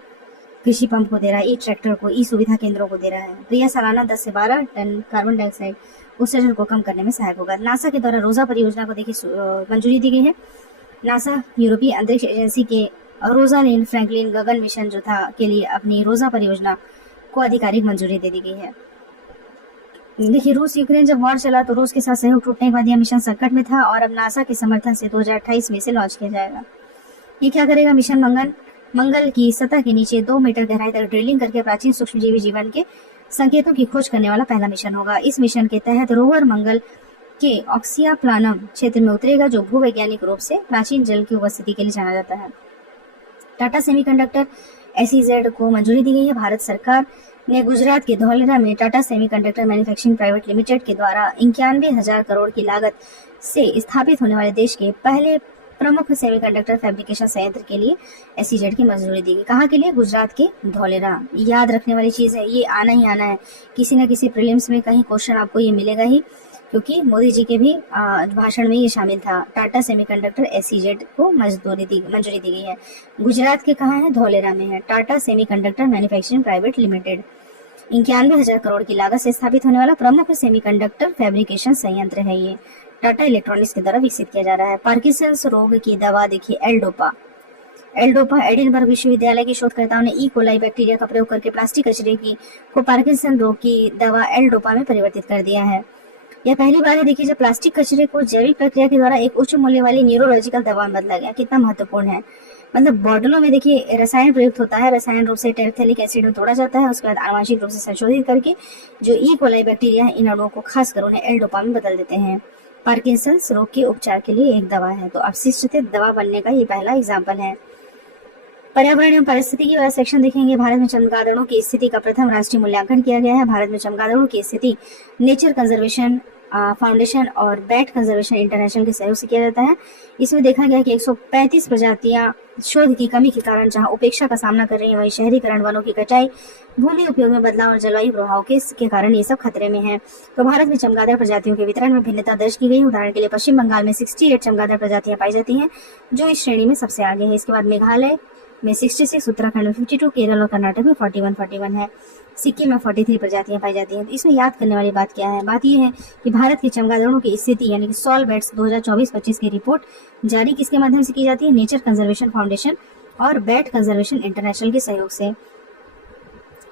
कृषि पंप को दे रहा है, ई ट्रैक्टर को, ई सुविधा केंद्रों को दे रहा है। तो यह सालाना 10 से 12 टन कार्बन डाइऑक्साइड उत्सर्जन को कम करने में सहायक होगा। नासा के द्वारा रोजा परियोजना को देखिए मंजूरी दी गई है। नासा यूरोपीय अंतरिक्ष एजेंसी के रोजालिंड फ्रैंकलिन गगन मिशन जो था के लिए अपनी रोजा परियोजना को आधिकारिक मंजूरी दे दी गई है। देखिए रूस यूक्रेन जब वॉर चला तो रूस के साथ सहयोग टूटने के बाद यह मिशन संकट में था और अब नासा के समर्थन से 2028 में इसे लॉन्च किया जाएगा। ये क्या करेगा? मिशन मंगल की सतह के नीचे 2 मीटर गहराई तक ड्रिलिंग करके प्राचीन सूक्ष्मजीवी जीवन के संकेतों की खोज करने वाला पहला मिशन होगा। इस मिशन के तहत रोवर मंगल के ऑक्सिया प्लानम क्षेत्र में उतरेगा जो भूवैज्ञानिक रूप से प्राचीन जल की उपस्थिति के लिए जाना जाता है। टाटा सेमीकंडक्टर SEZ को मंजूरी दी गई है। भारत सरकार ने गुजरात के धौलेरा में Tata semiconductor manufacturing private limited के द्वारा 91,000 करोड़ की लागत से स्थापित होने वाले देश के पहले प्रमुख सेमीकंडक्टर फैब्रिकेशन संयंत्र के लिए SEZ की मंजूरी दी गई। कहाँ के लिए? गुजरात के धौलेरा। याद रखने वाली चीज है, ये आना ही आना है, किसी न किसी प्रीलिम्स में कहीं क्वेश्चन आपको ये मिलेगा ही, क्योंकि मोदी जी के भी भाषण में ये शामिल था। टाटा सेमीकंडक्टर SEZ को मंजूरी दी गई है। गुजरात के कहाँ है? धौलेरा में है। Tata semiconductor manufacturing private limited 91,000 crore की लागत से स्थापित होने वाला प्रमुख सेमीकंडक्टर फैब्रिकेशन संयंत्र है। ये टाटा इलेक्ट्रॉनिक्स के द्वारा विकसित किया जा रहा है। पार्किंसंस रोग की दवा देखिए एल्डोपा एडिनबर्ग विश्वविद्यालय के शोधकर्ताओं ने ई कोलाई बैक्टीरिया का प्रयोग करके प्लास्टिक कचरे को पार्किंसन रोग की दवा एल्डोपा में परिवर्तित कर दिया है। यह पहली बार है देखिए जब प्लास्टिक कचरे को जैविक प्रक्रिया के द्वारा एक उच्च मूल्य वाली न्यूरोलॉजिकल दवा में बदला गया। कितना महत्वपूर्ण है, मतलब बॉटलों में देखिए रसायन प्रयुक्त होता है, रसायन रूप से टेरेफ्थेलिक एसिड में तोड़ा जाता है, उसके बाद आनुवंशिक रूप से संशोधित करके जो ई कोलाई बैक्टीरिया है इन अणुओं को खासकर उन्हें एल्डोपा में बदल देते हैं। पार्किंसंस रोग के उपचार के लिए एक दवा है, तो अवशिष्ट दवा बनने का ये पहला एग्जाम्पल है। पर्यावरण एवं परिस्थिति वाला सेक्शन देखेंगे। भारत में चमगादड़ों की स्थिति का प्रथम राष्ट्रीय मूल्यांकन किया गया है। भारत में चमगादड़ों की स्थिति नेचर कंजर्वेशन फाउंडेशन और बैट कंजर्वेशन इंटरनेशनल के सहयोग से किया जाता है। इसमें देखा गया कि 135 प्रजातियां शोध की कमी के कारण जहां उपेक्षा का सामना कर रही है, वहीं शहरीकरण, वनों की कटाई, भूमि उपयोग में बदलाव और जलवायु प्रभाव के कारण ये सब खतरे में है। तो भारत में चमगादड़ प्रजातियों के वितरण में भिन्नता दर्ज की गई। उदाहरण के लिए पश्चिम बंगाल में 68 चमगादड़ प्रजातियां पाई जाती हैं जो इस श्रेणी में सबसे आगे है। इसके बाद मेघालय में 66, उत्तराखंड में 52, केरल और कर्नाटक में 41 है, सिक्किम में 43 प्रजातियां पाई जाती हैं। तो इसमें याद करने वाली बात क्या है? बात यह है कि भारत के चमगादड़ों की स्थिति यानी कि सॉल बैट्स 2024-25 की रिपोर्ट जारी किसके माध्यम से की जाती है? नेचर कंजर्वेशन फाउंडेशन और बैट कंजर्वेशन इंटरनेशनल के सहयोग से।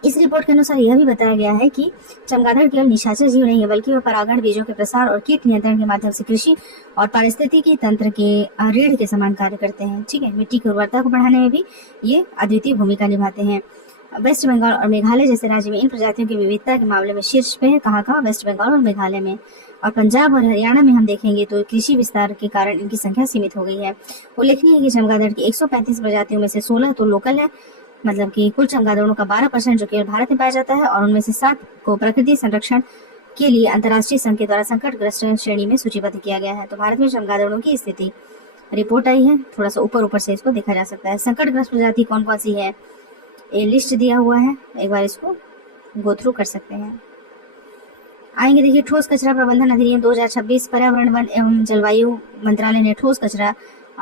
इस रिपोर्ट के अनुसार यह भी बताया गया है कि चमगादड़ केवल निशाचर जीव नहीं है, बल्कि वह परागण, बीजों के प्रसार और कीट नियंत्रण के माध्यम से कृषि और पारिस्थितिकी तंत्र के रीढ़ के समान कार्य करते हैं। ठीक है, मिट्टी की उर्वरता को बढ़ाने में भी ये अद्वितीय भूमिका निभाते हैं। वेस्ट बंगाल और मेघालय जैसे राज्य में इन प्रजातियों की विविधता के मामले में शीर्ष पे है। कहाँ वेस्ट बंगाल और मेघालय में। और पंजाब और हरियाणा में हम देखेंगे तो कृषि विस्तार के कारण इनकी संख्या सीमित हो गई है। उल्लेखनीय है कि चमगादड़ की 135 प्रजातियों में से 16 तो लोकल है, मतलब कि कुल चमगादड़ों का 12% जो केवल भारत में पाया जाता है, और उनमें से 7 को प्रकृति संरक्षण के लिए अंतर्राष्ट्रीय संघ के द्वारा संकटग्रस्त श्रेणी में सूचीबद्ध किया गया है। तो भारत में चमगादड़ों की स्थिति रिपोर्ट आई है, थोड़ा सा ऊपर से इसको देखा जा सकता है। संकटग्रस्त प्रजाति कौन कौन सी है, ये लिस्ट दिया हुआ है, एक बार इसको गो थ्रू कर सकते हैं। आएंगे देखिए ठोस कचरा प्रबंधन अधिनियम 2026। पर्यावरण वन एवं जलवायु मंत्रालय ने ठोस कचरा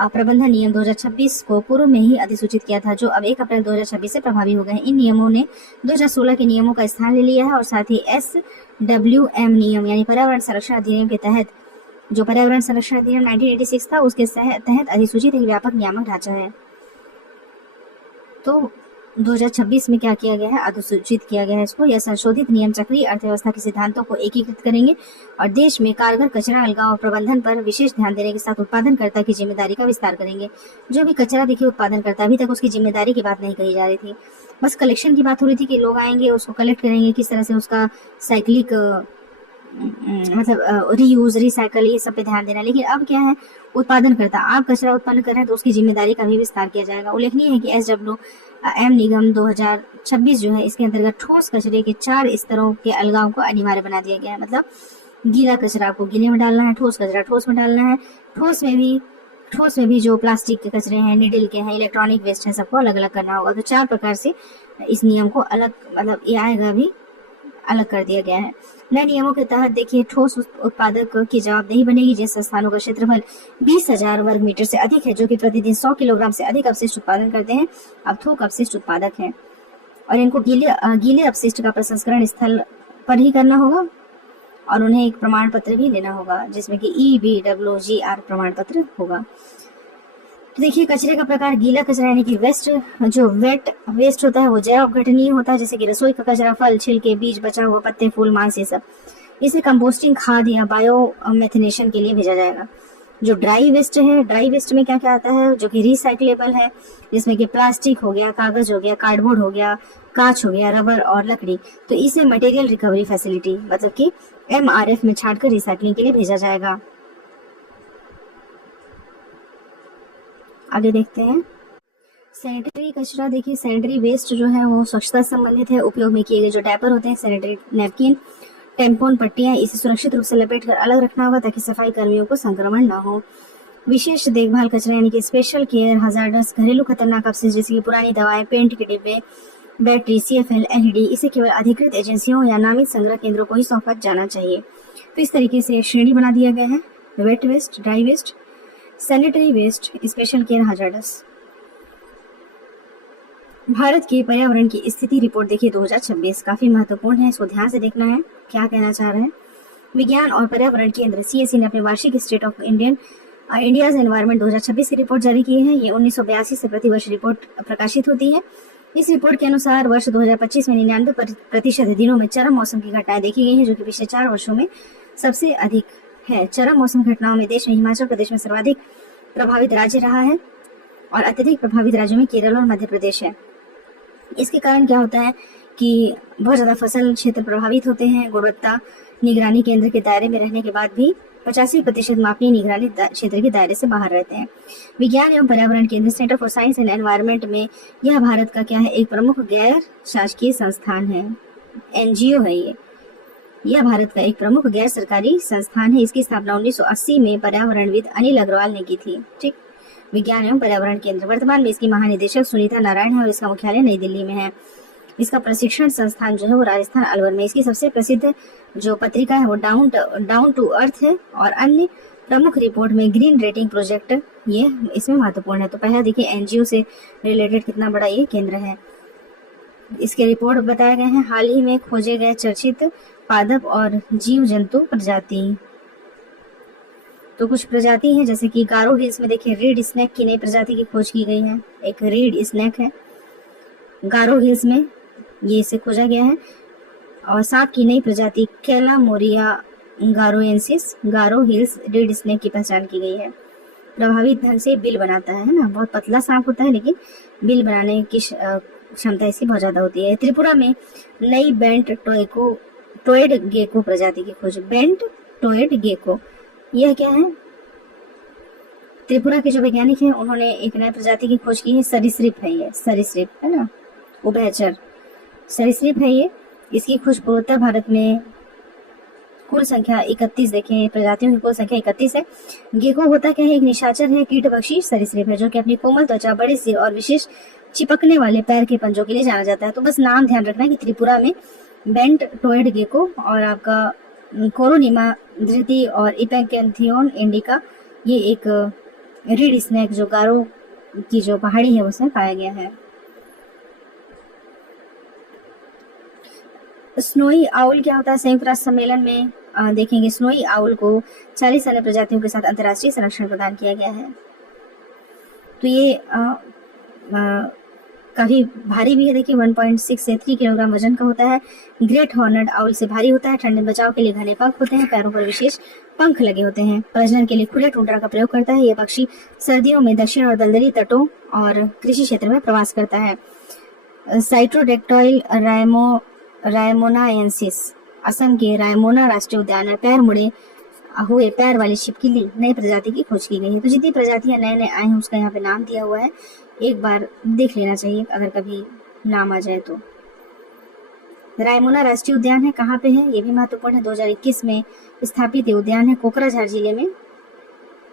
प्रबंधन नियम 2026 को पूर्व में ही अधिसूचित किया था, जो अब 1 अप्रैल 2026 से प्रभावी हो गए हैं। इन नियमों ने 2016 के नियमों का स्थान ले लिया है और साथ ही SWM नियम यानी पर्यावरण संरक्षण अधिनियम के तहत, जो पर्यावरण संरक्षण अधिनियम 1986 था उसके तहत अधिसूचित एक व्यापक नियामक ढांचा है। तो 2026 में क्या किया गया है, अधिसूचित किया गया है इसको। यह संशोधित नियम चक्रीय अर्थव्यवस्था के सिद्धांतों को एकीकृत करेंगे और देश में कारगर कचरा अलगाव प्रबंधन पर विशेष ध्यान देने के साथ उत्पादनकर्ता की जिम्मेदारी का विस्तार करेंगे। जो भी कचरा देखिए उत्पादन करता, अभी तक उसकी जिम्मेदारी की बात नहीं कही जा रही थी, बस कलेक्शन की बात हो रही थी कि लोग आएंगे उसको कलेक्ट करेंगे, किस तरह से उसका साइक्लिक मतलब रीयूज रिसाइकल ये सब पे ध्यान देना। लेकिन अब क्या है, उत्पादन करता, आप कचरा उत्पन्न कर रहे हैं तो उसकी जिम्मेदारी का भी विस्तार किया जाएगा। उल्लेखनीय है कि SWM निगम 2026 जो है इसके अंतर्गत ठोस कचरे के 4 स्तरों के अलगाव को अनिवार्य बना दिया गया है। मतलब गीला कचरा आपको गीले में डालना है, ठोस कचरा ठोस में डालना है, ठोस में भी जो प्लास्टिक के कचरे हैं, निडल के हैं, इलेक्ट्रॉनिक वेस्ट है, सबको अलग अलग करना होगा। तो 4 प्रकार से इस नियम को अलग, मतलब ये आएगा भी अलग कर दिया गया है। नए नियमों के तहत देखिए ठोस उत्पादक की जवाबदेही बनेगी जिन संस्थानों का क्षेत्रफल 20,000 वर्ग मीटर से अधिक है, जो कि प्रतिदिन 100 किलोग्राम से अधिक अपशिष्ट उत्पादन करते हैं, अब थोक अपशिष्ट उत्पादक हैं। और इनको गीले अपशिष्ट का प्रसंस्करण स्थल पर ही करना होगा और उन्हें एक प्रमाण पत्र भी लेना होगा जिसमें कि EBWGR प्रमाण पत्र होगा। तो देखिए कचरे का प्रकार, गीला कचरा यानी कि वेस्ट, जो वेट वेस्ट होता है वो जैव अपघटनीय होता है, जैसे कि रसोई का कचरा, फल छिलके, बीज, बचा हुआ पत्ते, फूल, मांस, ये सब। इसे कंपोस्टिंग, खाद या बायो मेथनेशन के लिए भेजा जाएगा। जो ड्राई वेस्ट है, ड्राई वेस्ट में क्या क्या आता है, जो कि रिसाइक्लेबल है, जिसमें कि प्लास्टिक हो गया, कागज हो गया, कार्डबोर्ड हो गया, कांच हो गया, रबर और लकड़ी। तो इसे मटेरियल रिकवरी फैसिलिटी मतलब कि MRF में छांटकर रिसाइकलिंग के लिए भेजा जाएगा। आगे देखते हैं सैनिटरी कचरा। देखिए सैनिटरी वेस्ट जो है वो स्वच्छता से संबंधित है। उपयोग में किए गए जो डायपर होते हैं, सैनिटरी नैपकिन, टेम्पोन, पट्टियां, इसे सुरक्षित रूप से लपेटकर अलग रखना होगा ताकि सफाई कर्मियों को संक्रमण न हो। विशेष देखभाल कचरा यानी कि स्पेशल केयर हजार्डस घरेलू खतरनाक अपशिष्ट जैसे कि पुरानी दवाएं, पेंट के डिब्बे, बैटरी, CFL, LED, इसे केवल अधिकृत एजेंसियों या नामित संग्रह केंद्रों को ही सौंपा जाना चाहिए। तो इस तरीके से श्रेणी बना दिया गया है, wet waste, dry waste, sanitary waste, special care hazardous. Bharat के पर्यावरण की स्थिति रिपोर्ट देखिए 2026 काफी महत्वपूर्ण है, इसको ध्यान से देखना है क्या कहना चाह रहे हैं। विज्ञान और पर्यावरण केंद्र CSE ने अपने वार्षिक स्टेट ऑफ इंडियाज एनवायरनमेंट 2026 की रिपोर्ट जारी की है। ये 1982 से प्रतिवर्ष रिपोर्ट प्रकाशित होती है। इस रिपोर्ट के अनुसार वर्ष 2025 में 99% दिनों में चरम मौसम की घटनाएं देखी गई हैं, जो कि पिछले 4 वर्षों में सबसे अधिक है। चरम मौसम घटनाओं में देश में हिमाचल प्रदेश में सर्वाधिक प्रभावित राज्य रहा है और अत्यधिक प्रभावित राज्यों में केरल और मध्य प्रदेश है। इसके कारण क्या होता है कि बहुत ज्यादा फसल क्षेत्र प्रभावित होते हैं। गुणवत्ता निगरानी केंद्र के दायरे में रहने के बाद भी 85% मापनीय निगरानी क्षेत्र के दायरे से बाहर रहते हैं। विज्ञान एवं पर्यावरण केंद्र centre for science and environment में यह भारत का क्या है, एक प्रमुख गैर शासकीय संस्थान है, NGO है। यह भारत का एक प्रमुख गैर सरकारी संस्थान है। इसकी स्थापना 1980 में पर्यावरणविद अनिल अग्रवाल ने की थी। ठीक, विज्ञान एवं पर्यावरण केंद्र। वर्तमान में इसकी महानिदेशक सुनीता नारायण है और इसका मुख्यालय नई दिल्ली में है। इसका प्रशिक्षण संस्थान जो है वो राजस्थान अलवर में। इसकी सबसे प्रसिद्ध जो पत्रिका है वो डाउन टू अर्थ है और अन्य प्रमुख रिपोर्ट में ग्रीन रेटिंग प्रोजेक्ट ये इसमें महत्वपूर्ण है। तो पहला देखिए NGO से रिलेटेड कितना बड़ा ये केंद्र है। इसके रिपोर्ट बताए गए हैं हाल ही में खोजे गए चर्चित पादप और जीव जंतु प्रजाति। तो कुछ प्रजाति हैं जैसे कि गारो हिल्स में देखिए रीड स्नेक की नई प्रजाति की खोज की गई है। एक रीड स्नेक है गारो हिल्स में, ये इसे खोजा गया है। और सांप की नई प्रजाति कैलामोरिया गारोएंसिस गारो हिल्स रीड स्नेक की पहचान की गई है। प्रभावित ढंग से बिल बनाता है ना, बहुत पतला सांप होता है लेकिन बिल बनाने की क्षमता इसकी बहुत ज्यादा होती है। त्रिपुरा में नई बेंट टोएड गेको प्रजाति की खोज। बेंट टोएड गेको यह क्या है? त्रिपुरा के जो वैज्ञानिक हैं उन्होंने एक नई प्रजाति की खोज की है। सरीसृप है ये, सरीसृप है ना, उभयचर सरीसृप है ये। इसकी खोज पूर्वोत्तर भारत में कुल संख्या 31, देखें प्रजातियों की कुल संख्या 31 है। गेको होता क्या है? एक निशाचर है, कीटभक्षी सरीसृप है जो कि अपनी कोमल त्वचा, बड़े सिर और विशेष चिपकने वाले पैर के पंजों के लिए जाना जाता है। तो बस नाम ध्यान रखना है कि त्रिपुरा में बेंट टोएड गेको और आपका कोरोनिमा धृति और इपेंकेंथियोन इंडिका, ये एक रीड स्नेक जो गारो की जो पहाड़ी है उसमें पाया गया है। स्नोई आउल क्या होता है? संयुक्त राष्ट्र सम्मेलन में देखेंगे स्नोई आउल को 40 अन्य प्रजातियों के साथ अंतर्राष्ट्रीय संरक्षण प्रदान किया गया है। तो ये काफी भारी भी है, देखिए 1.6 से 3 किलोग्राम वजन का होता है। ग्रेट हॉर्नड आउल से भारी होता है। ठंड में बचाव के लिए घने पंख होते हैं, पैरों पर विशेष पंख लगे होते हैं। प्रजनन के लिए खुले टुंड्रा का प्रयोग करता है। यह पक्षी सर्दियों में दक्षिण और दलदली तटों और कृषि क्षेत्र में प्रवास करता है। साइट्रोडेक्टाइल रायमोनाएंसिस असम के रायमोना राष्ट्रीय उद्यान में पैर मुड़े हुए पैर वाली छिपकली नई प्रजाति की खोज की गई है। तो जितनी प्रजातियां नए नए आए हैं उसका यहाँ पे नाम दिया हुआ है, एक बार देख लेना चाहिए अगर कभी नाम आ जाए तो। रायमोना राष्ट्रीय उद्यान है, कहाँ पे है ये भी महत्वपूर्ण है। 2021 में स्थापित उद्यान है, कोकराझार जिले में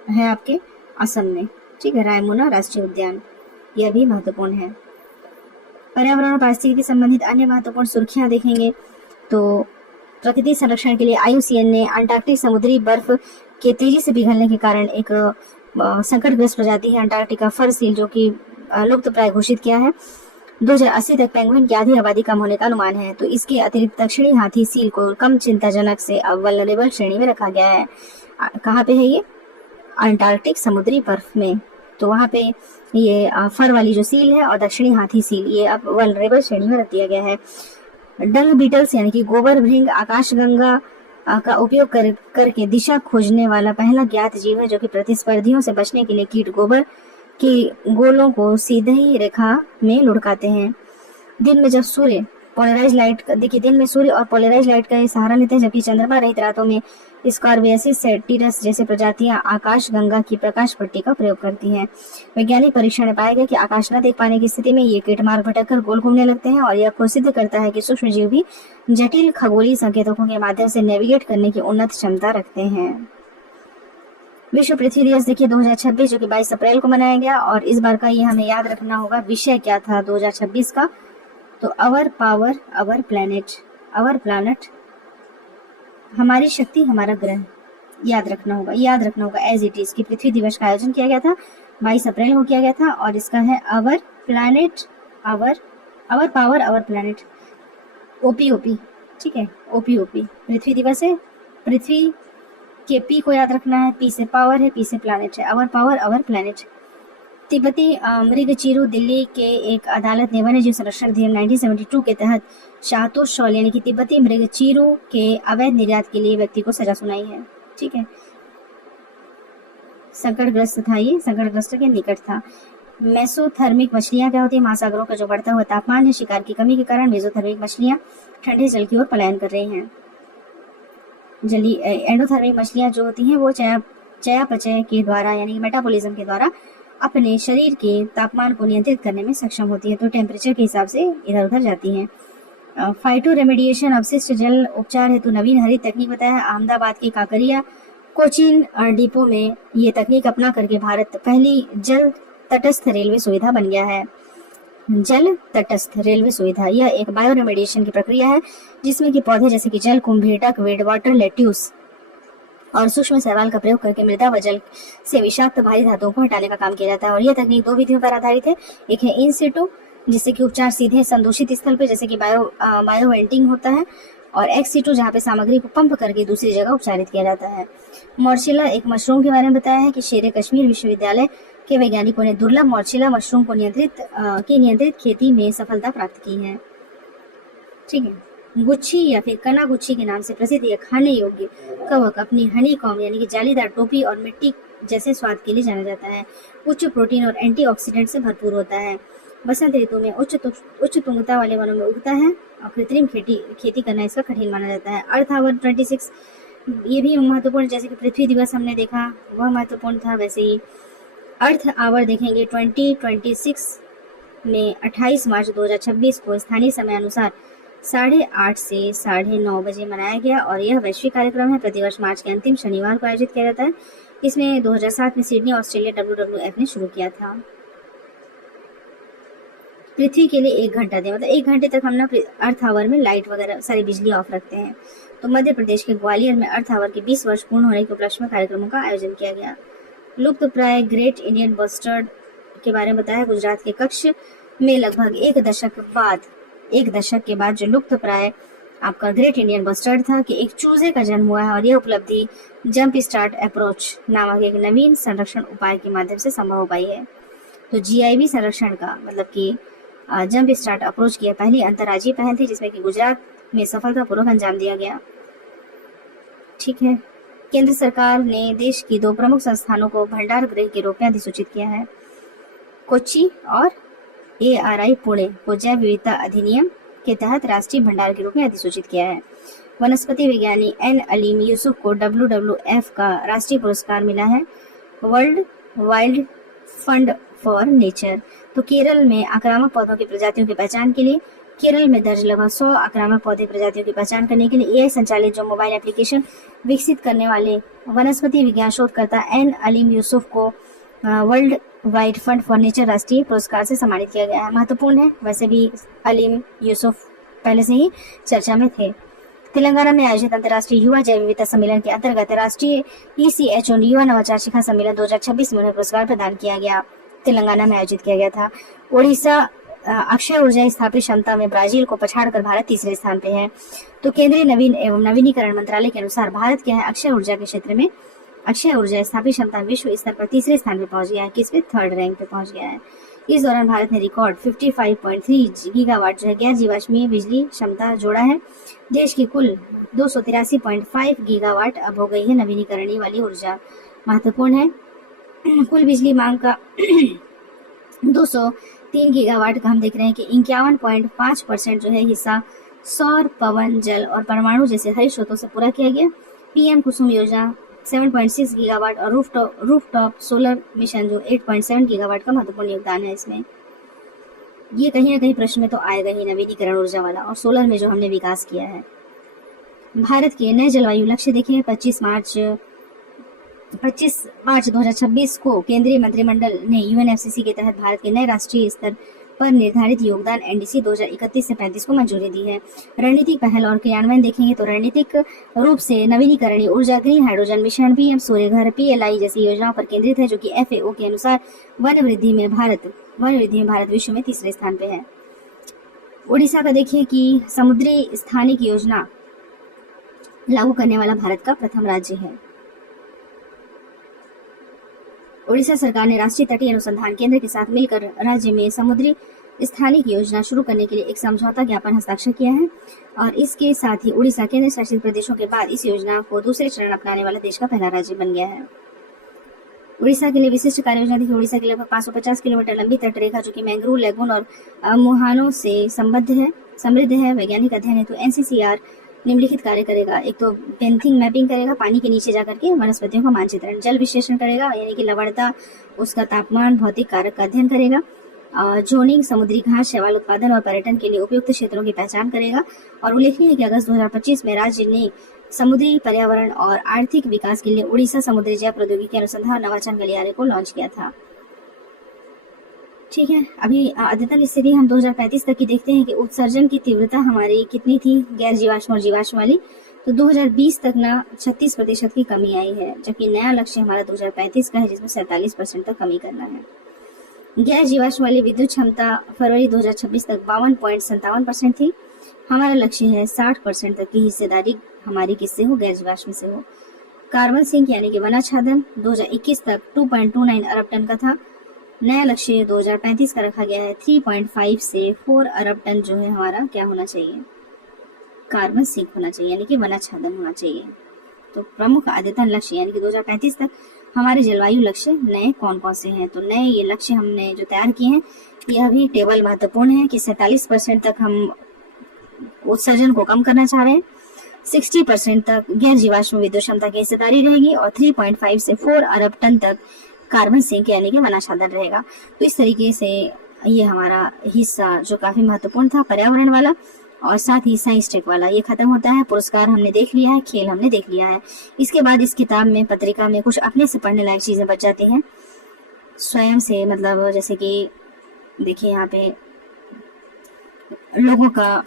है, आपके असम में, ठीक है। रायमोना राष्ट्रीय उद्यान यह भी महत्वपूर्ण है। पर्यावरण और पारिस्थितिकी संबंधित अन्य महत्वपूर्ण सुर्खियां देखेंगे तो प्रकृति संरक्षण के लिए IUCN ने अंटार्कटिक समुद्री बर्फ के तेजी से पिघलने के कारण एक संकटग्रस्त प्रजाति है अंटार्कटिका फर सील, जो कि लुप्त प्राय घोषित किया है। 2080 तक पेंगुइन की आधी आबादी कम होने का अनुमान है। तो इसके अतिरिक्त दक्षिणी हाथी सील को कम चिंताजनक से अब वल्नरेबल श्रेणी में रखा गया है। कहाँ पे है ये? अंटार्कटिक समुद्री बर्फ में। तो वहाँ पे ये फर वाली जो सील है और दक्षिणी हाथी सील, ये अब वल्नरेबल श्रेणी में रख दिया गया है। डंग बीटल्स यानी कि गोबर भृंग आकाशगंगा का उपयोग करके दिशा खोजने वाला पहला ज्ञात जीव है, जो कि प्रतिस्पर्धियों से बचने के लिए कीट गोबर की गोलों को सीधे ही रेखा में लुढ़काते हैं। दिन में जब सूर्य पोलराइज लाइट, देखिए दिन में सूर्य और पोलराइज लाइट का ये सहारा लेते हैं, जबकि चंद्रमा रहित रातों में स्कॉर्बियसिस सेटिरस जैसे प्रजातियां आकाश गंगा की प्रकाश पट्टी का प्रयोग करती हैं। वैज्ञानिक परीक्षण में पाया गया कि आकाश न देख पाने की स्थिति में ये कीट मार्ग भटककर गोल घूमने लगते हैं और यह खोज सिद्ध करता है कि सूक्ष्म जीव भी जटिल खगोलीय संकेतकों के माध्यम से नेविगेट करने की उन्नत क्षमता रखते हैं। विश्व पृथ्वी दिवस देखिए 2026 जो कि 22 अप्रैल को मनाया गया, और इस बार का ये हमें याद रखना होगा विषय क्या था 2026 का। तो अवर पावर अवर प्लैनेट, हमारी शक्ति हमारा ग्रह, याद रखना होगा एज इट इज। की पृथ्वी दिवस का आयोजन किया गया था 22 अप्रैल को किया गया था, और इसका है our planet, our power our planet, ओपी, ठीक है, ओपी पृथ्वी दिवस है। पृथ्वी के पी को याद रखना है, पी से पावर है, पी से प्लैनेट है, अवर पावर अवर प्लैनेट। तिब्बती मृगचीरू दिल्ली के एक अदालत ने वन्यजीव संरक्षण अधिनियम 1972 के तहत शाहतूत शॉल यानी कि तिब्बती मृगचीरू के अवैध निर्यात के लिए व्यक्ति को सजा सुनाई है, ठीक है। संकटग्रस्त था, ये संकटग्रस्त के निकट था। मेसोथर्मिक मछलियां क्या होती है? महासागरों का जो बढ़ता हुआ तापमान है, शिकार की कमी के कारण मेसोथर्मिक मछलियां ठंडे जल की ओर पलायन कर रही हैं। एंडोथर्मिक मछलियां जो होती हैं वो चयापचय के द्वारा यानी मेटाबॉलिज्म के द्वारा अपने शरीर के तापमान को नियंत्रित करने में सक्षम होती है, तो टेम्परेचर के हिसाब से इधर उधर जाती हैं। फाइटो रेमेडिएशन अपशिष्ट जल उपचार हेतु नवीन हरित तकनीक बताया। अहमदाबाद के काकरिया कोचिन डिपो में ये तकनीक अपना करके भारत पहली जल तटस्थ रेलवे सुविधा बन गया है। जल तटस्थ रेलवे सुविधा यह एक बायो रेमेडिएशन की प्रक्रिया है जिसमें कि पौधे जैसे कि जल कुंभ, भेटक, वेड वाटर, लेट्यूस और सूक्ष्म शैवाल का प्रयोग करके मृदा व जल से विषाक्त भारी धातुओं को हटाने का काम किया जाता है। और यह तकनीक 2 विधियों पर आधारित है। एक है इन सिटू, जिससे कि उपचार सीधे संदूषित स्थल पे जैसे कि बायो वेंटिंग होता है, और एक्स सिटू जहाँ पे सामग्री को पंप करके दूसरी जगह उपचारित किया जाता है। मॉर्चिला एक मशरूम के बारे में बताया है कि शेर कश्मीर विश्वविद्यालय के वैज्ञानिकों ने दुर्लभ मॉर्चिला मशरूम को नियंत्रित खेती में सफलता प्राप्त की है, ठीक है। गुच्छी या फिर कना गुच्छी के नाम से प्रसिद्ध यह खाने योग्य कवक अपनी हनी कॉम यानी कि जालीदार टोपी और मिट्टी जैसे स्वाद के लिए जाना जाता है। उच्च प्रोटीन और एंटीऑक्सीडेंट से भरपूर होता है। बसंत ऋतु में उच्च तुंगता वाले वनों में उगता है और कृत्रिम खेती करना इसका कठिन माना जाता है। अर्थ आवर 26 ये भी महत्वपूर्ण, जैसे कि पृथ्वी दिवस हमने देखा वह महत्वपूर्ण था, वैसे ही अर्थ आवर देखेंगे 2026 में 28 मार्च 2026 को स्थानीय समय अनुसार 8:30 से 9:30 बजे मनाया गया और यह वैश्विक कार्यक्रम है। प्रतिवर्ष मार्च के अंतिम शनिवार को आयोजित किया जाता है। इसमें 2007 में सिडनी ऑस्ट्रेलिया WWF ने शुरू किया था। पृथ्वी के लिए 1 घंटा दें, मतलब 1 घंटे तक हम ना अर्थ आवर में लाइट वगैरह सारी बिजली ऑफ रखते हैं। तो मध्य प्रदेश के ग्वालियर में अर्थ आवर के 20 वर्ष पूर्ण होने के उपलक्ष्य में कार्यक्रमों का आयोजन किया गया। लुप्त प्राय ग्रेट इंडियन बस्टर्ड के बारे में बताया। गुजरात के कच्छ में लगभग एक दशक के बाद जो लुप्त प्राय आपका ग्रेट इंडियन बस्टर्ड था कि एक चूजे का जन्म हुआ है और यह उपलब्धि जंप स्टार्ट अप्रोच नामक एक नवीन संरक्षण उपाय के माध्यम से संभव हो पाई है। तो GIB संरक्षण का मतलब कि जंप स्टार्ट अप्रोच की पहली अंतर्राज्यीय पहल थी, जिसमें कि गुजरात में सफलतापूर्वक अंजाम दिया गया। ठीक है, केंद्र सरकार ने देश की 2 प्रमुख संस्थानों को भंडार गृह के रूप में अधिसूचित किया है। कोच्चि और ARI पुणे को जैव विविधता अधिनियम के तहत राष्ट्रीय भंडार के रूप में अधिसूचित किया है। वनस्पति विज्ञानी N अलीम यूसुफ को WWF का राष्ट्रीय पुरस्कार मिला है, world wild fund for nature. तो केरल में आक्रामक पौधों की प्रजातियों की पहचान के लिए केरल में दर्ज लगभग 100 आक्रामक पौधे प्रजातियों की पहचान करने के लिए AI संचालित जो मोबाइल एप्लीकेशन विकसित करने वाले वनस्पति विज्ञान शोधकर्ता N अलीम यूसुफ को world wide fund for nature राष्ट्रीय पुरस्कार से सम्मानित किया गया है। महत्वपूर्ण है, वैसे भी अलीम यूसुफ पहले से ही चर्चा में थे। तेलंगाना में आयोजित अंतर्राष्ट्रीय युवा जैव विविधता सम्मेलन के अंतर्गत राष्ट्रीय ECHO युवा नवाचार शिखर सम्मेलन 2026 में उन्हें पुरस्कार प्रदान किया गया। तेलंगाना में आयोजित किया गया था। ओडिशा अक्षय ऊर्जा स्थापित क्षमता में ब्राजील को पछाड़कर भारत तीसरे स्थान पे है। तो केंद्रीय नवीन एवं नवीनीकरण मंत्रालय के अनुसार भारत क्या है, अक्षय ऊर्जा के क्षेत्र में अक्षय ऊर्जा स्थापित क्षमता विश्व स्तर पर तीसरे स्थान पे पहुंच गया है, किसमें 3rd रैंक पे पहुंच गया है। इस दौरान भारत ने रिकॉर्ड 55.3 गीगावाट जो है गैर जीवाश्मीय बिजली क्षमता जोड़ा है। देश की कुल 283.5 गीगावाट अब हो गई है नवीनीकरणीय वाली ऊर्जा। महत्वपूर्ण है, कुल बिजली मांग का 203 गीगावाट का हम देख रहे हैं कि 51.5% जो है हिस्सा सौर, पवन, जल और परमाणु जैसे हरित स्रोतों से पूरा किया गया। PM कुसुम योजना 7.6 गीगावाट और रूफटॉप सोलर मिशन जो 8.7 गीगावाट का महत्वपूर्ण योगदान है इसमें। ये कहीं ना कहीं प्रश्न में तो आएगा ही नवीनीकरण ऊर्जा वाला और सोलर में जो हमने विकास किया है। भारत के नए जलवायु लक्ष्य देखें 25 मार्च 2026 को केंद्रीय मंत्रिमंडल ने UNFCCC के तहत भारत के नए राष्ट्रीय स्तर पर निर्धारित योगदान NDC 2031 से 35 को मंजूरी दी है। रणनीतिक पहल और क्रियान्वयन देखेंगे तो रणनीतिक रूप से नवीनीकरणीय ऊर्जा, ग्रीन हाइड्रोजन मिशन, PM सूर्य घर, PLI जैसी योजनाओं पर केंद्रित है, जो कि FAO के अनुसार वन वृद्धि में भारत विश्व में तीसरे स्थान पे है। उड़ीसा का देखिए कि समुद्री स्थानिक योजना लागू करने वाला भारत का प्रथम राज्य है। उड़ीसा सरकार ने राष्ट्रीय तटीय अनुसंधान केंद्र के साथ मिलकर राज्य में समुद्री स्थानिक योजना शुरू करने के लिए एक समझौता ज्ञापन हस्ताक्षर किया है और इसके साथ ही उड़ीसा केंद्र शासित प्रदेशों के बाद इस योजना को दूसरे चरण अपनाने वाला देश का पहला राज्य बन गया है। उड़ीसा के लिए विशिष्ट कार्य योजना थी। उड़ीसा के लगभग 550 किलोमीटर लंबी तटरेखा जो कि मैंग्रोव, लेगून और मुहानों से समृद्ध है। वैज्ञानिक अध्ययन हेतु NCCR निम्नलिखित कार्य करेगा। एक तो पेंथिंग मैपिंग करेगा, पानी के नीचे जाकर के वनस्पतियों का मानचित्रण, जल विश्लेषण करेगा यानी कि लवणता, उसका तापमान, भौतिक कारक का अध्ययन करेगा, जोनिंग, समुद्री घास, शैवाल उत्पादन और पर्यटन के लिए उपयुक्त क्षेत्रों की पहचान करेगा। और उल्लेखनीय है कि अगस्त 2025 में राज्य ने समुद्री पर्यावरण और आर्थिक विकास के लिए उड़ीसा समुद्री जैव प्रौद्योगिकी अनुसंधान नवाचार गलियारे को लॉन्च किया था। ठीक है, अभी अद्यतन स्थिति हम 2035 तक की देखते हैं कि उत्सर्जन की तीव्रता हमारी कितनी थी गैर जीवाश्म और जीवाश्म वाली। तो 2020 तक ना 36% की कमी आई है, जबकि नया लक्ष्य हमारा 2035 का है जिसमें 47% तक कमी करना है। गैर जीवाश्म वाली विद्युत क्षमता फरवरी 2026 तक 52.57% थी। हमारा लक्ष्य है 60% तक की हिस्सेदारी हमारी किससे हो, गैर जीवाश्म से हो। कार्बन सिंक यानी कि वनाच्छादन 2021 तक 2.29 अरब टन का था। नया लक्ष्य 2035 का रखा गया है 3.5 से 4 अरब टन जो है हमारा क्या होना चाहिए, कार्बन सिंक होना चाहिए यानी कि वनाच्छादन होना चाहिए। तो प्रमुख अद्यतन लक्ष्य यानी कि 2035 तक हमारे जलवायु लक्ष्य नए कौन कौन से हैं। तो नए ये लक्ष्य हमने जो तैयार किए हैं, यह भी टेबल महत्वपूर्ण है कि 47% तक हम उत्सर्जन को कम करना चाह रहे हैं, 60% तक गैर जीवाश्म विद्युत क्षमता की हिस्सेदारी रहेगी और 3.5 से 4 अरब टन तक कार्बन सिंक यानी कि वनाच्छादन रहेगा। तो इस तरीके से ये हमारा हिस्सा जो काफी महत्वपूर्ण था पर्यावरण वाला और साथ ही साइंस टेक वाला, ये खत्म होता है। पुरस्कार हमने देख लिया है, खेल हमने देख लिया है। इसके बाद इस किताब में, पत्रिका में कुछ अपने से पढ़ने लायक चीजें बच जाती हैं स्वयं से, मतलब जैसे कि देखिए यहाँ पे लोगों का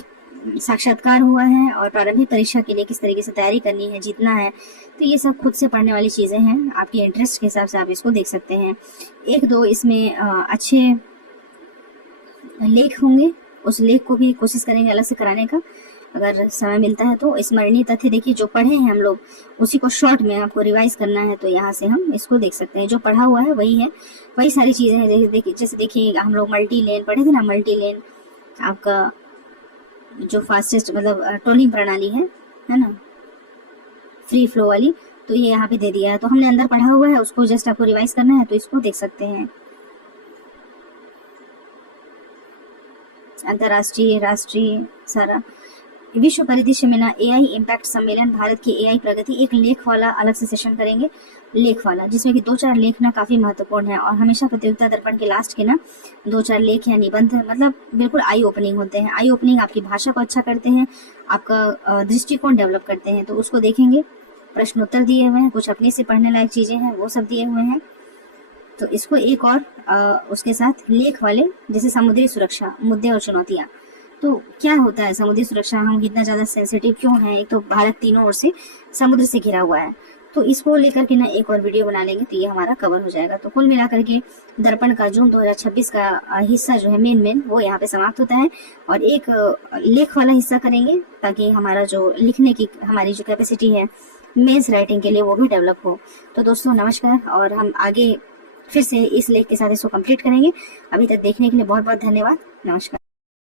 साक्षात्कार हुआ है और प्रारंभिक परीक्षा के लिए किस तरीके से तैयारी करनी है, जीतना है। तो ये सब खुद से पढ़ने वाली चीजें हैं, आपकी इंटरेस्ट के हिसाब से आप इसको देख सकते हैं। एक दो इसमें अच्छे लेख होंगे, उस लेख को भी कोशिश करेंगे अलग से कराने का अगर समय मिलता है तो। स्मरणीय तथ्य देखिए जो पढ़े हैं हम लोग, उसी को शॉर्ट में आपको रिवाइज करना है तो यहाँ से हम इसको देख सकते हैं। जो पढ़ा हुआ है वही है, वही सारी चीजें हैं। जैसे देखिए हम लोग मल्टी लेन पढ़े थे ना, मल्टी लेन आपका जो फास्टेस्ट मतलब टोलिंग प्रणाली है ना, फ्री फ्लो वाली, तो ये यहाँ पे दे दिया है। तो हमने अंदर पढ़ा हुआ है, उसको जस्ट आपको रिवाइज करना है तो इसको देख सकते हैं। अंतरराष्ट्रीय, राष्ट्रीय, सारा विश्व परिदृश्य में ना एआई इम्पैक्ट सम्मेलन, भारत की एआई प्रगति, एक लेख वाला अलग से सेशन करेंगे, लेख वाला, जिसमें कि 2-4 लेख ना काफी महत्वपूर्ण है। और हमेशा प्रतियोगिता दर्पण के लास्ट के ना 2-4 लेख या निबंध मतलब बिल्कुल आई ओपनिंग होते हैं। आई ओपनिंग आपकी भाषा को अच्छा करते हैं, आपका दृष्टिकोण डेवलप करते हैं, तो उसको देखेंगे। प्रश्नोत्तर दिए हुए हैं, कुछ अपने से पढ़ने लायक चीजें हैं वो सब दिए हुए हैं। तो इसको एक और उसके साथ लेख वाले, जैसे समुद्री सुरक्षा, मुद्दे और चुनौतियां। तो क्या होता है समुद्री सुरक्षा, हम इतना ज्यादा सेंसिटिव क्यों है? एक तो भारत तीनों ओर से समुद्र से घिरा हुआ है, तो इसको लेकर के ना एक और वीडियो बना लेंगे तो ये हमारा कवर हो जाएगा। तो कुल मिलाकर के दर्पण का जून 2026 का हिस्सा जो है मेन वो यहाँ पे समाप्त होता है और एक लेख वाला हिस्सा करेंगे ताकि हमारा जो लिखने की हमारी जो कैपेसिटी है मेंस राइटिंग के लिए वो भी डेवलप हो। तो दोस्तों नमस्कार, और हम आगे फिर से इस लेख के साथ इसको कंप्लीट करेंगे। अभी तक देखने के लिए बहुत बहुत धन्यवाद। नमस्कार।